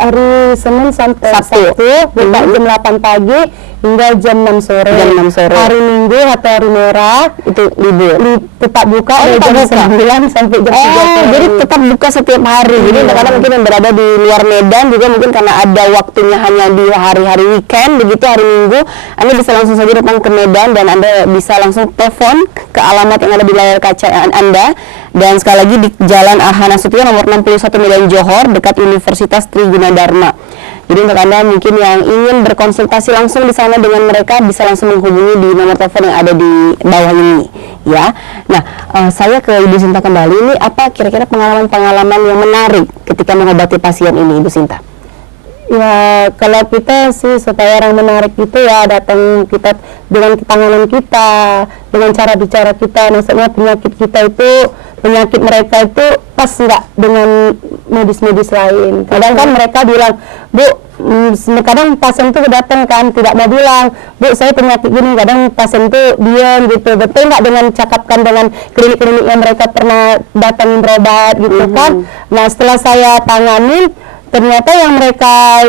Hari Senin sampai Sabtu buka jam 8 pagi, hingga jam 6 sore. Jam 6 sore. Hari Minggu atau hari merah Itu libur. tetap buka dari tetap jam buka. 9 sampai jam 3 sore. Jadi tetap buka setiap hari. Jadi kadang mungkin yang berada di luar Medan juga mungkin karena ada waktunya hanya di hari-hari weekend, begitu hari Minggu, Anda bisa langsung saja datang ke Medan dan Anda bisa langsung telepon ke alamat yang ada di layar kaca Anda. Dan sekali lagi di Jalan Ahana Sution nomor 61 Medan Johor dekat Universitas Tri Gunadharma. Jadi untuk Anda mungkin yang ingin berkonsultasi langsung di sana dengan mereka bisa langsung menghubungi di nomor telepon yang ada di bawah ini, ya. Nah, saya ke Ibu Sinta kembali. Ini apa kira-kira pengalaman-pengalaman yang menarik ketika mengobati pasien ini, Ibu Sinta? Ya, kalau kita sih supaya orang menarik itu ya datang kita dengan tanganan kita, dengan cara bicara kita. Maksudnya penyakit kita itu, penyakit mereka itu pas nggak dengan medis-medis lain. Kadang kan mereka bilang, Bu, kadang pasien itu datang kan tidak mau bilang, Bu saya penyakit gini. Kadang pasien itu diam gitu, betul nggak dengan cakapkan dengan klinik-klinik yang mereka pernah datangin berobat gitu kan. Nah setelah saya tanganin, ternyata yang mereka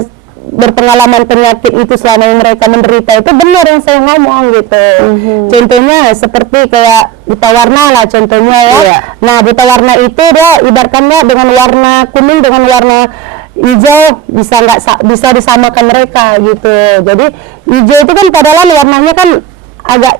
berpengalaman penyakit itu selama yang mereka menderita itu benar yang saya ngomong gitu. Contohnya seperti kayak buta warna lah contohnya ya. Nah buta warna itu dia ibaratkannya dengan warna kuning dengan warna hijau bisa disamakan mereka gitu. Jadi hijau itu kan padahal warnanya kan agak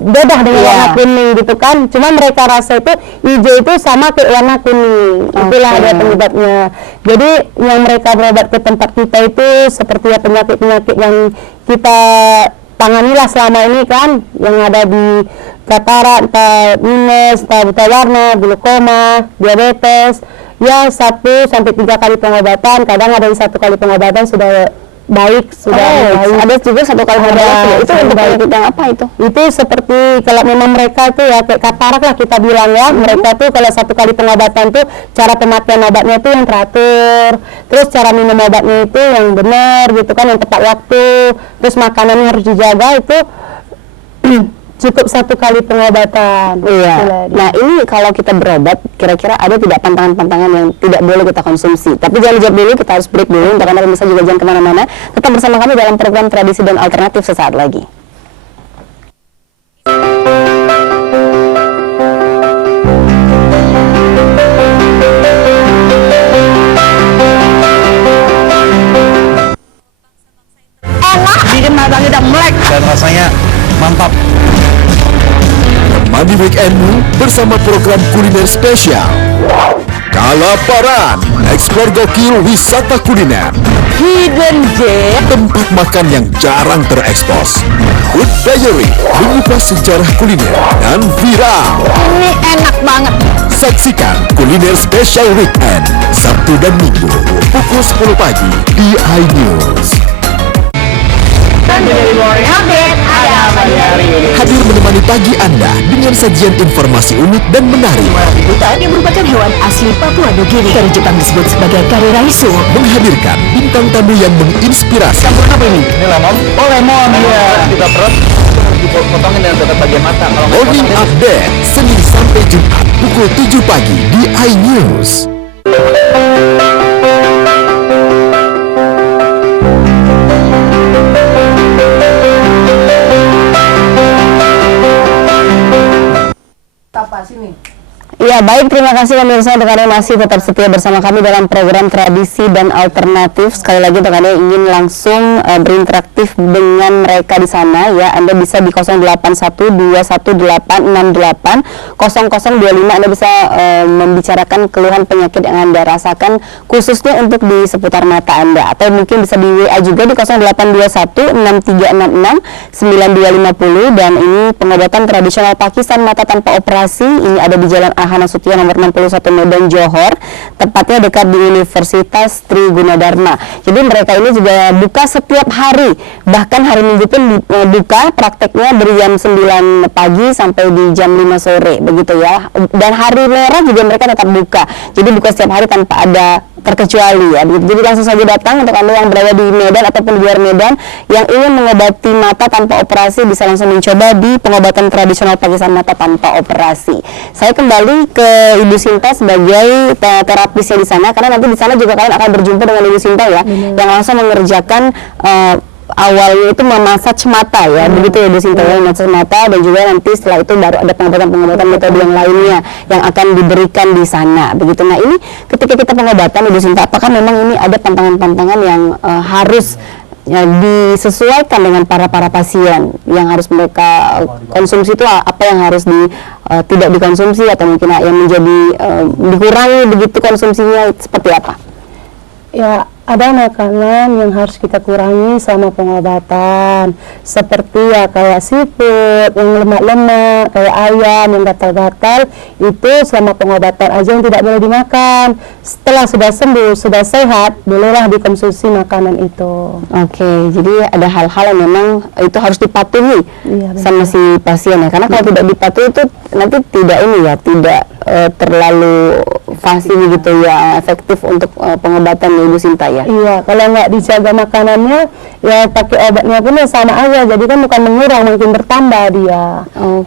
beda dengan warna kuning gitu kan. Cuma mereka rasa itu hijau itu sama kayak warna kuning. Itulah dia penyebabnya. Jadi yang mereka berobat ke tempat kita itu seperti ya penyakit-penyakit yang kita tanganilah selama ini kan, yang ada di katarak, minus, buta warna, glaukoma, diabetes. Ya 1 sampai 3 kali pengobatan. Kadang ada yang 1 kali pengobatan sudah baik, sudah baik. Ada juga 1 kali pengobatan. Itu untuk penyakit yang apa itu? Itu seperti kalau memang mereka tuh ya kayak katarak lah kita bilang ya, mereka tuh kalau 1 kali pengobatan tuh cara pemakaian obatnya tuh yang teratur, terus cara minum obatnya itu yang benar gitu kan, yang tepat waktu, terus makanannya harus dijaga itu cukup 1 kali pengobatan. Iya. Nah ini kalau kita berobat, kira-kira ada tidak pantangan-pantangan yang tidak boleh kita konsumsi? Tapi jangan dijawab dulu, kita harus break dulu. Untuk Anda pemirsa juga jangan kemana-mana. Tetap bersama kami dalam program Tradisi dan Alternatif sesaat lagi. Bikin matanya udah melek dan rasanya mantap. Temani weekendmu bersama program kuliner spesial Kalaparan, eksplor gokil wisata kuliner. Hidden Gem, tempat makan yang jarang terekspos. Food Diary, mengupas sejarah kuliner dan viral. Ini enak banget. Saksikan kuliner spesial weekend Sabtu dan Minggu pukul 10 pagi di iNews. Hadir menemani pagi Anda dengan sajian informasi unik dan menarik. Hutan yang merupakan hewan asli Papua Nugini dari Jepang disebut sebagai kareraisu. Menghadirkan bintang tamu yang menginspirasi. Campuran apa ini? Ini lemon. Oh lemon. Iya. Kita perut dipotongin dengan tetap bagian mata. Kalau nggak Morning dipotongin, Update Senin sampai Jumat pukul 7 pagi di iNews. Ya baik, terima kasih pemirsa untuk Anda masih tetap setia bersama kami dalam program Tradisi dan Alternatif. Sekali lagi untuk Anda yang ingin langsung berinteraktif dengan mereka di sana ya, Anda bisa di 081218680025 Anda bisa membicarakan keluhan penyakit yang Anda rasakan khususnya untuk di seputar mata Anda, atau mungkin bisa di WA juga di 082163669250. Dan ini pengobatan tradisional Pakistan mata tanpa operasi. Ini ada di Jalan Ahana Sution nomor 61 Medan Johor, tepatnya dekat di Universitas Tri Gunadharma. Jadi mereka ini juga buka setiap hari, bahkan hari Minggu pun buka, prakteknya dari jam 9 pagi sampai di jam 5 sore begitu ya. Dan hari merah juga mereka tetap buka, jadi buka setiap hari tanpa ada terkecuali ya. Jadi langsung saja datang untuk Anda yang berada di Medan ataupun di luar Medan yang ingin mengobati mata tanpa operasi, bisa langsung mencoba di pengobatan tradisional Pakistan mata tanpa operasi. Saya kembali ke Ibu Sinta sebagai terapisnya di sana, karena nanti di sana juga kalian akan berjumpa dengan Ibu Sinta ya, yang langsung mengerjakan awalnya itu memasaj mata ya, begitu ya Bu Sinta ya, memasaj mata, dan juga nanti setelah itu baru ada pengobatan metode yang lainnya yang akan diberikan di sana, begitu. Nah ini ketika kita pengobatan Bu Sinta, apakah memang ini ada pantangan-pantangan yang harus ya, disesuaikan dengan para pasien yang harus mereka konsumsi, itu apa yang harus tidak dikonsumsi atau mungkin yang menjadi dikurangi begitu konsumsinya, seperti apa? Ya, ada makanan yang harus kita kurangi sama pengobatan, seperti ya kayak seafood yang lemak-lemak, kayak ayam yang gatal-gatal, itu selama pengobatan aja yang tidak boleh dimakan. Setelah sudah sembuh, sudah sehat, bolehlah dikonsumsi makanan itu. Oke, jadi ada hal-hal yang memang itu harus dipatuhi sama si pasien ya, karena kalau tidak dipatuhi itu nanti tidak tidak terlalu fasih gitu ya, efektif untuk pengobatan Ibu Sinta ya. Iya, kalau nggak dijaga makanannya, ya pakai obatnya pun ya sama aja, jadi kan bukan mengurang, makin bertambah dia.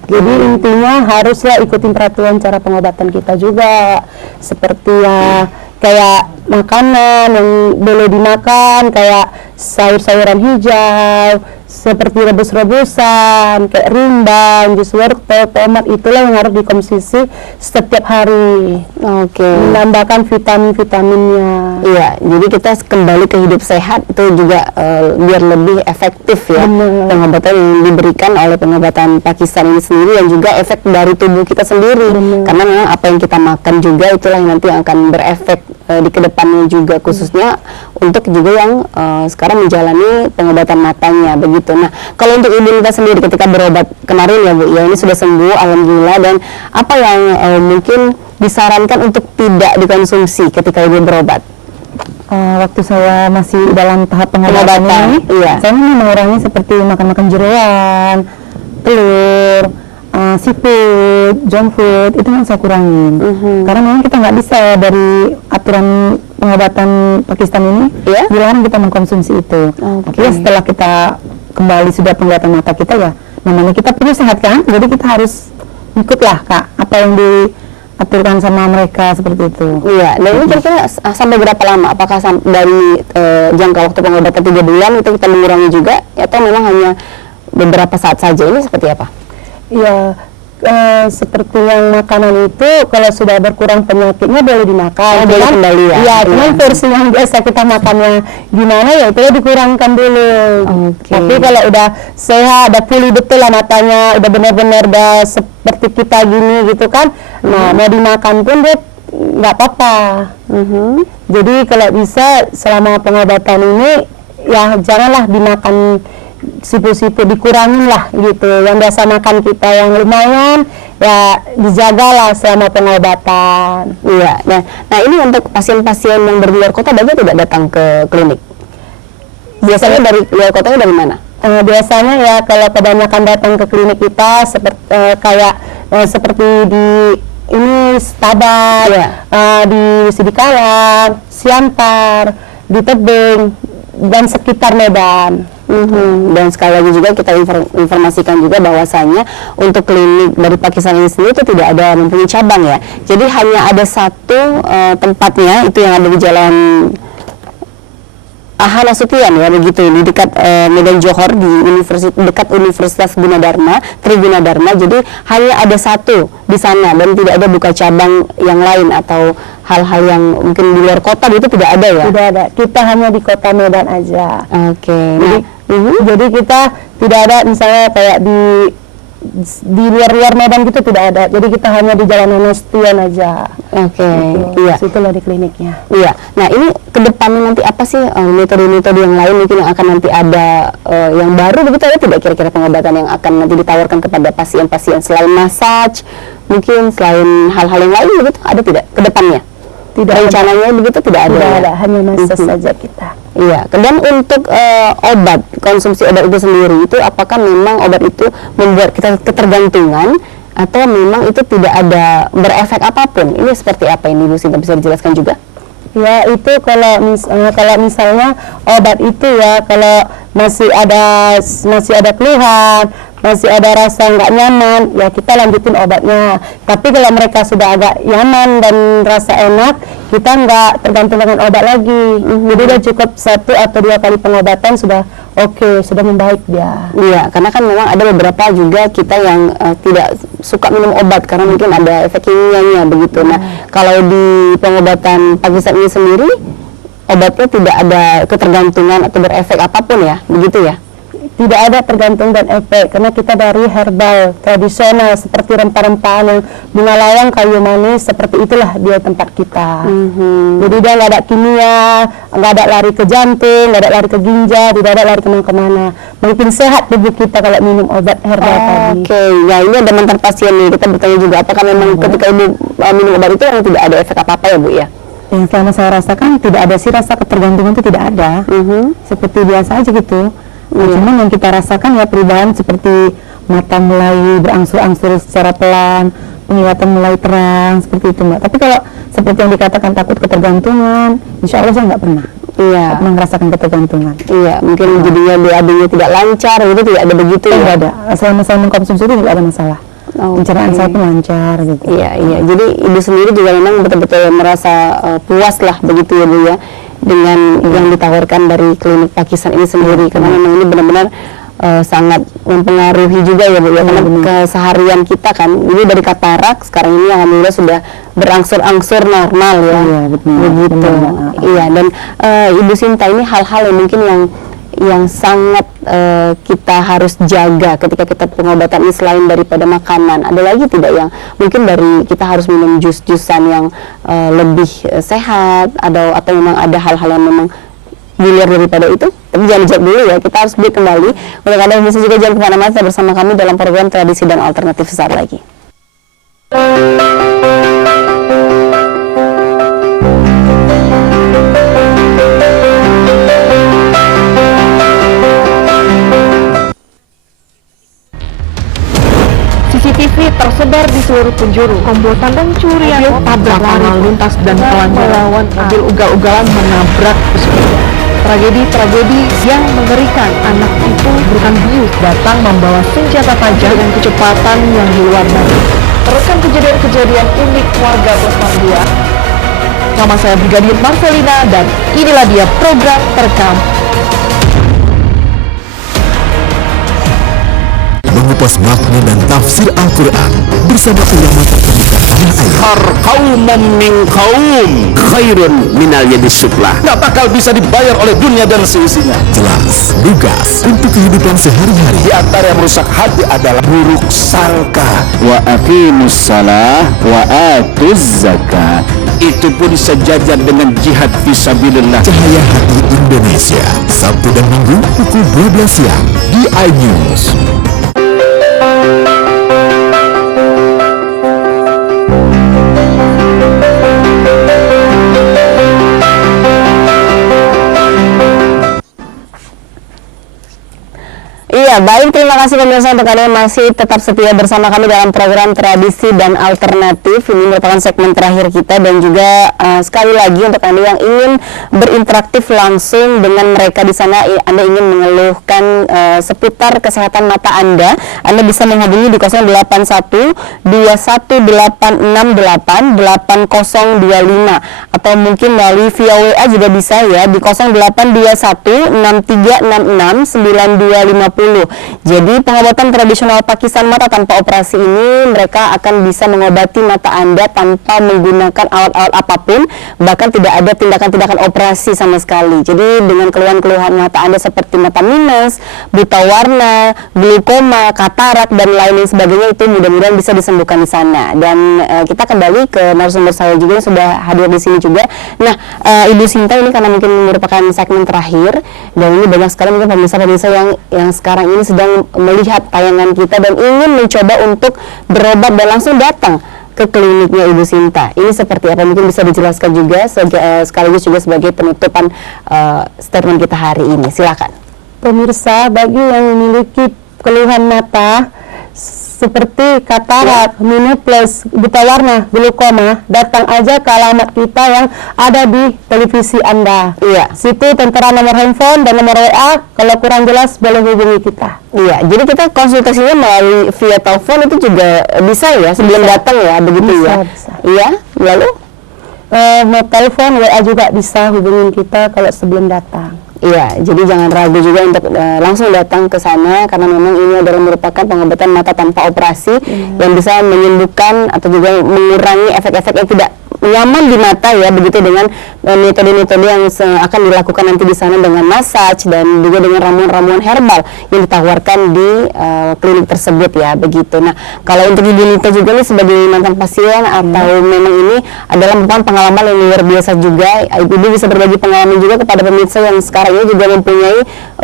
Jadi intinya haruslah ikutin peraturan cara pengobatan kita juga, seperti ya kayak makanan yang boleh dimakan, kayak sayur-sayuran hijau, seperti rebus-rebusan, kayak rimbang, jus wortel, tomat, itulah yang harus dikonsumsi setiap hari. Menambahkan vitamin-vitaminnya. Iya, jadi kita kembali ke hidup sehat itu juga biar lebih efektif ya pengobatan yang diberikan oleh pengobatan Pakistan ini sendiri, dan juga efek dari tubuh kita sendiri. Karena memang apa yang kita makan juga itulah yang nanti akan berefek di kedepannya juga, khususnya untuk juga yang sekarang menjalani pengobatan matanya begitu. Nah, kalau untuk Ibu Nita sendiri ketika berobat kemarin ya Bu, ya ini sudah sembuh alhamdulillah, dan apa yang mungkin disarankan untuk tidak dikonsumsi ketika Ibu berobat? Waktu saya masih dalam tahap pengobatan ini, saya mengurangi seperti makan-makan jeroan, telur, seafood, junk food, itu yang saya kurangin. Karena memang kita nggak bisa dari aturan pengobatan Pakistan ini dilarang kita mengkonsumsi itu. Tapi setelah kita kembali sudah penglihatan mata kita, ya namanya kita perlu sehat kan, jadi kita harus ikutlah Kak apa yang diaturkan sama mereka seperti itu. Iya, dan ini kira-kira sampai berapa lama? Apakah dari jangka waktu pengobatan 3 bulan itu kita mengurangi juga, atau memang hanya beberapa saat saja? Ini seperti apa? Ya, seperti yang makanan itu kalau sudah berkurang penyakitnya boleh dimakan, boleh kembali ya. Iya, cuman versi yang biasa kita makannya gimana ya itu dikurangkan dulu. Tapi kalau udah sehat, udah pulih betul lah matanya, udah benar-benar udah seperti kita gini gitu kan, nah mau dimakan pun dia nggak apa-apa. Jadi kalau bisa selama pengobatan ini ya janganlah dimakan sipu-sipu, dikurangin lah gitu, yang biasa makan kita yang lumayan ya dijagalah selama pengobatan. Iya, nah ini untuk pasien-pasien yang dari luar kota banyak tidak datang ke klinik? Biasanya dari luar kotanya dari mana? Biasanya ya kalau kebanyakan datang ke klinik kita seperti di ini Stabat, di Sidikalang, Siantar, di Tebing, dan sekitar Medan. Dan sekali lagi juga kita informasikan juga bahwasanya untuk klinik dari Pakistan ini sendiri itu tidak ada mempunyai cabang ya. Jadi hanya ada satu tempatnya, itu yang ada di Jalan Aha Nasution ya, begitu, di dekat Medan Johor, di dekat Universitas Gunadarma, Tri Gunadarma. Jadi hanya ada satu di sana dan tidak ada buka cabang yang lain atau hal-hal yang mungkin di luar kota itu tidak ada ya? Tidak ada, kita hanya di kota Medan aja. Jadi kita tidak ada misalnya kayak di luar Medan gitu tidak ada. Jadi kita hanya di Jalan Nasution aja. Iya. Situlah di kliniknya. Iya. Nah ini kedepannya nanti apa sih metode-metode yang lain mungkin yang akan nanti ada yang baru begitu, ada tidak kira-kira pengobatan yang akan nanti ditawarkan kepada pasien-pasien selain massage, mungkin selain hal-hal yang lain begitu, ada tidak kedepannya? Tidak, rencananya begitu tidak ada. Tidak ada, hanya massage saja kita. Iya. Dan untuk obat, konsumsi obat itu sendiri itu apakah memang obat itu membuat kita ketergantungan atau memang itu tidak ada berefek apapun? Ini seperti apa ini Bu Sinta, bisa dijelaskan juga? Ya itu kalau misalnya obat itu ya, kalau masih ada keluhan, masih ada rasa nggak nyaman, ya kita lanjutin obatnya. Tapi kalau mereka sudah agak nyaman dan rasa enak, kita nggak tergantung dengan obat lagi. Jadi udah cukup 1 atau 2 kali pengobatan sudah oke, sudah membaik dia. Iya, karena kan memang ada beberapa juga kita yang tidak suka minum obat karena mungkin ada efek kimianya begitu. Nah, kalau di pengobatan Pakistan ini sendiri, obatnya tidak ada ketergantungan atau berefek apapun ya, begitu ya? Tidak ada tergantung dan efek, karena kita dari herbal tradisional seperti rempah-rempahan yang bunga lawang, kayu manis, seperti itulah dia tempat kita. Jadi dia nggak ada kimia, nggak ada lari ke jantung, nggak ada lari ke ginjal, tidak ada lari kemana-kemana. Mungkin sehat tubuh kita kalau minum obat herbal tadi. Oke, ya ini ada mantan pasien nih, kita bertanya juga apakah memang ketika ibu minum obat itu yang tidak ada efek apa-apa ya Bu ya? Yang selama saya rasakan tidak ada sih, rasa ketergantungan itu tidak ada. Seperti biasa aja gitu. Nah, cuman yang kita rasakan ya perubahan seperti mata mulai berangsur-angsur secara pelan, penglihatan mulai terang, seperti itu Mbak. Tapi kalau seperti yang dikatakan takut ketergantungan, insya Allah saya nggak pernah. Iya. Pernah merasakan ketergantungan. Iya, mungkin jadinya BAB-nya tidak lancar, itu tidak ada begitu ya? Tidak ada. Selama saya mengkonsumsi itu tidak ada masalah. Pencernaan saya pun lancar gitu. Iya, iya. Jadi ibu sendiri juga memang betul-betul merasa puas lah begitu ya Bu ya, dengan yang ditawarkan dari klinik Pakistan ini sendiri, karena memang ini benar-benar sangat mempengaruhi juga ya Bu ya, karena keseharian kita kan, ini dari katarak sekarang ini alhamdulillah sudah berangsur-angsur normal ya. Iya, betul. Begitu. Iya, dan Ibu Sinta, ini hal-hal yang mungkin yang sangat kita harus jaga ketika kita pengobatan ini selain daripada makanan. Ada lagi tidak yang mungkin dari kita harus minum jus-jusan yang lebih sehat, atau memang ada hal-hal yang memang di luar daripada itu? Tapi jangan dijawab dulu ya, kita harus break kembali. Untuk Anda bisa juga jangan kemana-mana, bersama kami dalam program Tradisi dan Alternatif sesaat lagi. CCTV tersebar di seluruh penjuru. Komplotan pencurian, tabrakan lalu lintas dan melawan mobil ugal-ugalan menabrak pesepeda. Tragedi-tragedi yang mengerikan. Anak itu bukan bius datang membawa senjata tajam dengan kecepatan yang di luar batas. Terekam kejadian-kejadian unik warga Pelospan 2. Nama saya Brigadir Marcelina dan inilah dia program terekam. Mengupas makna dan tafsir Al-Quran bersama ulama terkemuka tanah air. Qaumun min qaum khairun minal yadis suflah. Nggak bakal bisa dibayar oleh dunia dan seisinya. Jelas, lugas untuk kehidupan sehari-hari. Di antara yang merusak hati adalah buruk sangka. Wa aqimus salah wa atuz zakat. Itu pun sejajar dengan jihad fisabilillah. Cahaya Hati Indonesia, Sabtu dan Minggu pukul 12 siang di iNews. Iya, baik, terima kasih pemirsa untuk kalian masih tetap setia bersama kami dalam program Tradisi dan Alternatif. Ini merupakan segmen terakhir kita, dan juga sekali lagi untuk Anda yang ingin berinteraktif langsung dengan mereka di sana, Anda ingin mengeluhkan seputar kesehatan mata Anda bisa menghubungi di 081 21868 8025, atau mungkin melalui via WA juga bisa ya di 0821 6366 9250. Jadi pengobatan tradisional Pakistan mata tanpa operasi ini, mereka akan bisa mengobati mata Anda tanpa menggunakan alat-alat apapun, bahkan tidak ada tindakan-tindakan operasi sama sekali. Jadi dengan keluhan-keluhan mata Anda seperti mata minus, buta warna, glaukoma, katarak, dan lain sebagainya, itu mudah-mudahan bisa disembuhkan di sana. Dan kita kembali ke narasumber saya juga yang sudah hadir di sini juga. Nah, Ibu Sinta, ini karena mungkin merupakan segmen terakhir, dan ini banyak sekali mungkin pemirsa-pemirsa yang sekarang ini sedang melihat tayangan kita dan ingin mencoba untuk berobat dan langsung datang ke kliniknya Ibu Sinta. Ini seperti apa? Mungkin bisa dijelaskan juga sekaligus juga sebagai penutupan statement kita hari ini. Silakan. Pemirsa, bagi yang memiliki keluhan mata, seperti katarak, minus, buta warna, glaukoma, datang aja ke alamat kita yang ada di televisi Anda. Iya. Situ tertera nomor handphone dan nomor WA. Kalau kurang jelas boleh hubungi kita. Iya, jadi kita konsultasinya melalui via telepon itu juga bisa ya sebelum datang ya, begitu ya. Bisa. Iya, lalu mau telepon, WA juga bisa hubungin kita kalau sebelum datang. iya, jadi jangan ragu juga untuk langsung datang ke sana karena memang ini adalah merupakan pengobatan mata tanpa operasi yang bisa menyembuhkan atau juga mengurangi efek-efek yang tidak nyaman di mata ya, begitu dengan metode-metode yang akan dilakukan nanti di sana dengan massage dan juga dengan ramuan-ramuan herbal yang ditawarkan di klinik tersebut ya, begitu. Nah, kalau untuk Ibu Nita juga nih sebagai mantan pasien atau memang ini adalah merupakan pengalaman yang luar biasa juga, Ibu bisa berbagi pengalaman juga kepada pemirsa yang sekarang ini juga mempunyai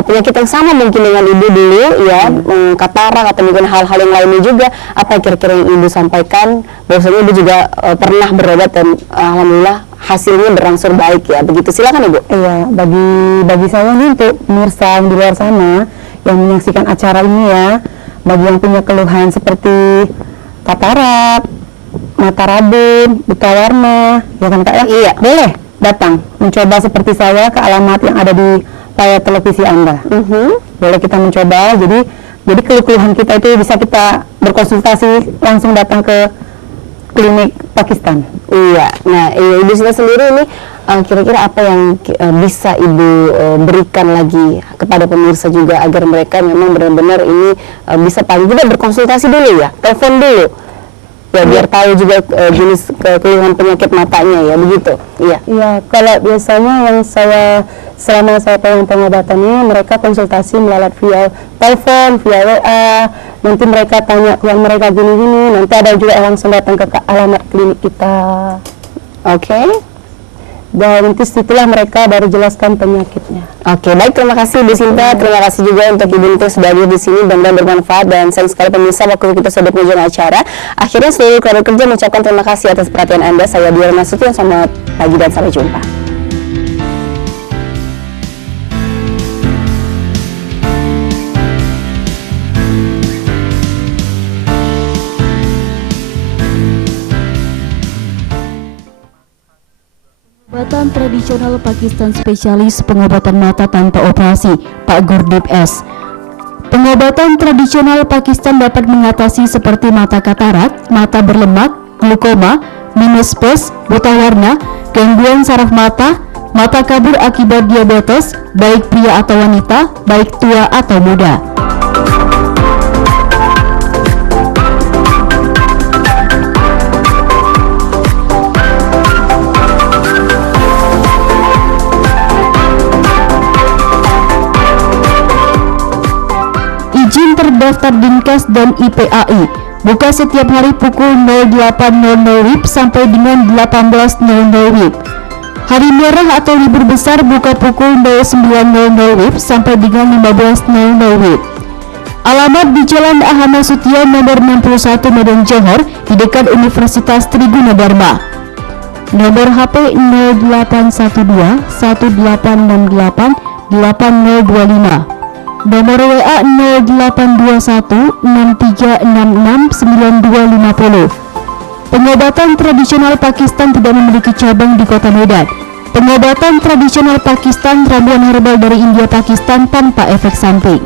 penyakit yang sama mungkin dengan Ibu dulu ya, katarak atau mungkin hal-hal yang lainnya juga. Apa kira-kira yang Ibu sampaikan? Bahwasanya Ibu juga pernah berobat dan alhamdulillah hasilnya berangsur baik ya, begitu. Silakan Ibu. Iya, bagi saya nih untuk pemirsa di luar sana yang menyaksikan acara ini ya, bagi yang punya keluhan seperti katarak, mata rabun, buta warna, ya kan Kak ya? Iya. Boleh datang mencoba seperti saya ke alamat yang ada di layar televisi Anda. Boleh kita mencoba, jadi keluhan kita itu bisa kita berkonsultasi langsung datang ke klinik Pakistan. Iya, nah Ibu Sinta sendiri ini kira-kira apa yang bisa Ibu berikan lagi kepada pemirsa juga agar mereka memang benar-benar ini bisa paling tidak berkonsultasi dulu ya, telepon dulu ya, biar tahu juga jenis keluhan penyakit matanya ya, begitu. Iya. Iya, kalau biasanya yang selama saya pengobatan ini mereka konsultasi melalui via telepon, via WA. Nanti mereka tanya yang mereka gini-gini, nanti ada juga yang langsung datang ke alamat klinik kita. Oke. Dan nanti setelah mereka baru jelaskan penyakitnya. Oke, baik, terima kasih Ibu Sinta, terima kasih juga untuk Ibu Nita sudah hadir di sini dan bermanfaat, dan sayang sekali pemirsa waktu kita sudah penghujung acara. Akhirnya seluruh keluarga kerja mengucapkan terima kasih atas perhatian Anda. Saya Diana Nasution, selamat pagi dan sampai jumpa. Pengobatan tradisional Pakistan spesialis pengobatan mata tanpa operasi, Pak Gurdip S. Pengobatan tradisional Pakistan dapat mengatasi seperti mata katarak, mata berlemak, glaukoma, minus plus, buta warna, gangguan saraf mata, mata kabur akibat diabetes, baik pria atau wanita, baik tua atau muda. Izin terdaftar Dinkes dan IPAI buka setiap hari pukul 08.00 WIB sampai dengan 18.00 WIB. Hari merah atau libur besar buka pukul 09.00 WIB sampai dengan 15.00 WIB. Alamat di Jalan Ahmad Sution nomor 61 Medan Johor di dekat Universitas Triguna Dharma. Nomor HP 0812 1868 8025. Nomor WA 0821 6366 9250. Pengobatan tradisional Pakistan tidak memiliki cabang di Kota Medan. Pengobatan tradisional Pakistan, ramuan herbal dari India Pakistan tanpa efek samping.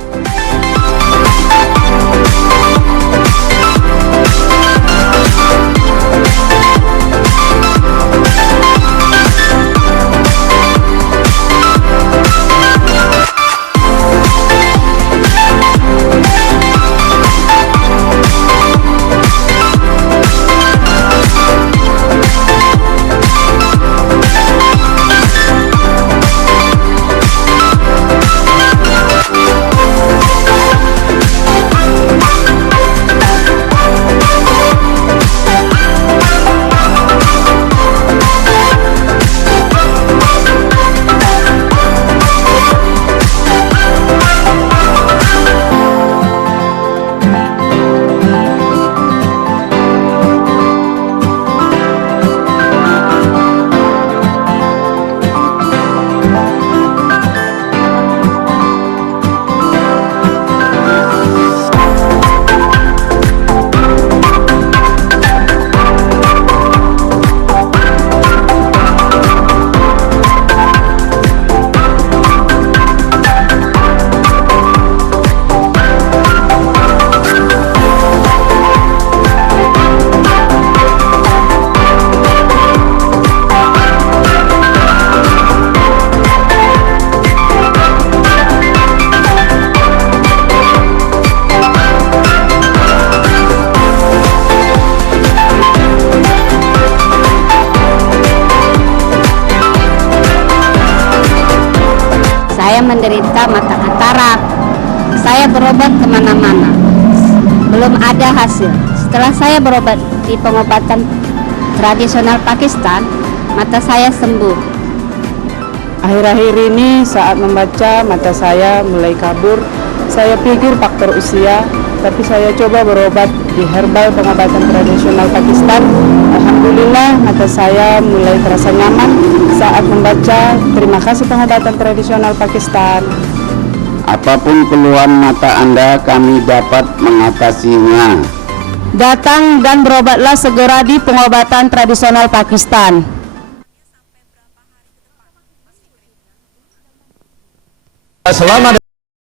Saya menderita mata katarak. Saya berobat kemana-mana, belum ada hasil. Setelah saya berobat di pengobatan tradisional Pakistan, mata saya sembuh. Akhir-akhir ini saat membaca mata saya mulai kabur. Saya pikir faktor usia, tapi saya coba berobat di herbal pengobatan tradisional Pakistan. Alhamdulillah mata saya mulai terasa nyaman saat membaca. Terima kasih pengobatan tradisional Pakistan. Apapun keluhan mata Anda, kami dapat mengatasinya. Datang dan berobatlah segera di pengobatan tradisional Pakistan. Selama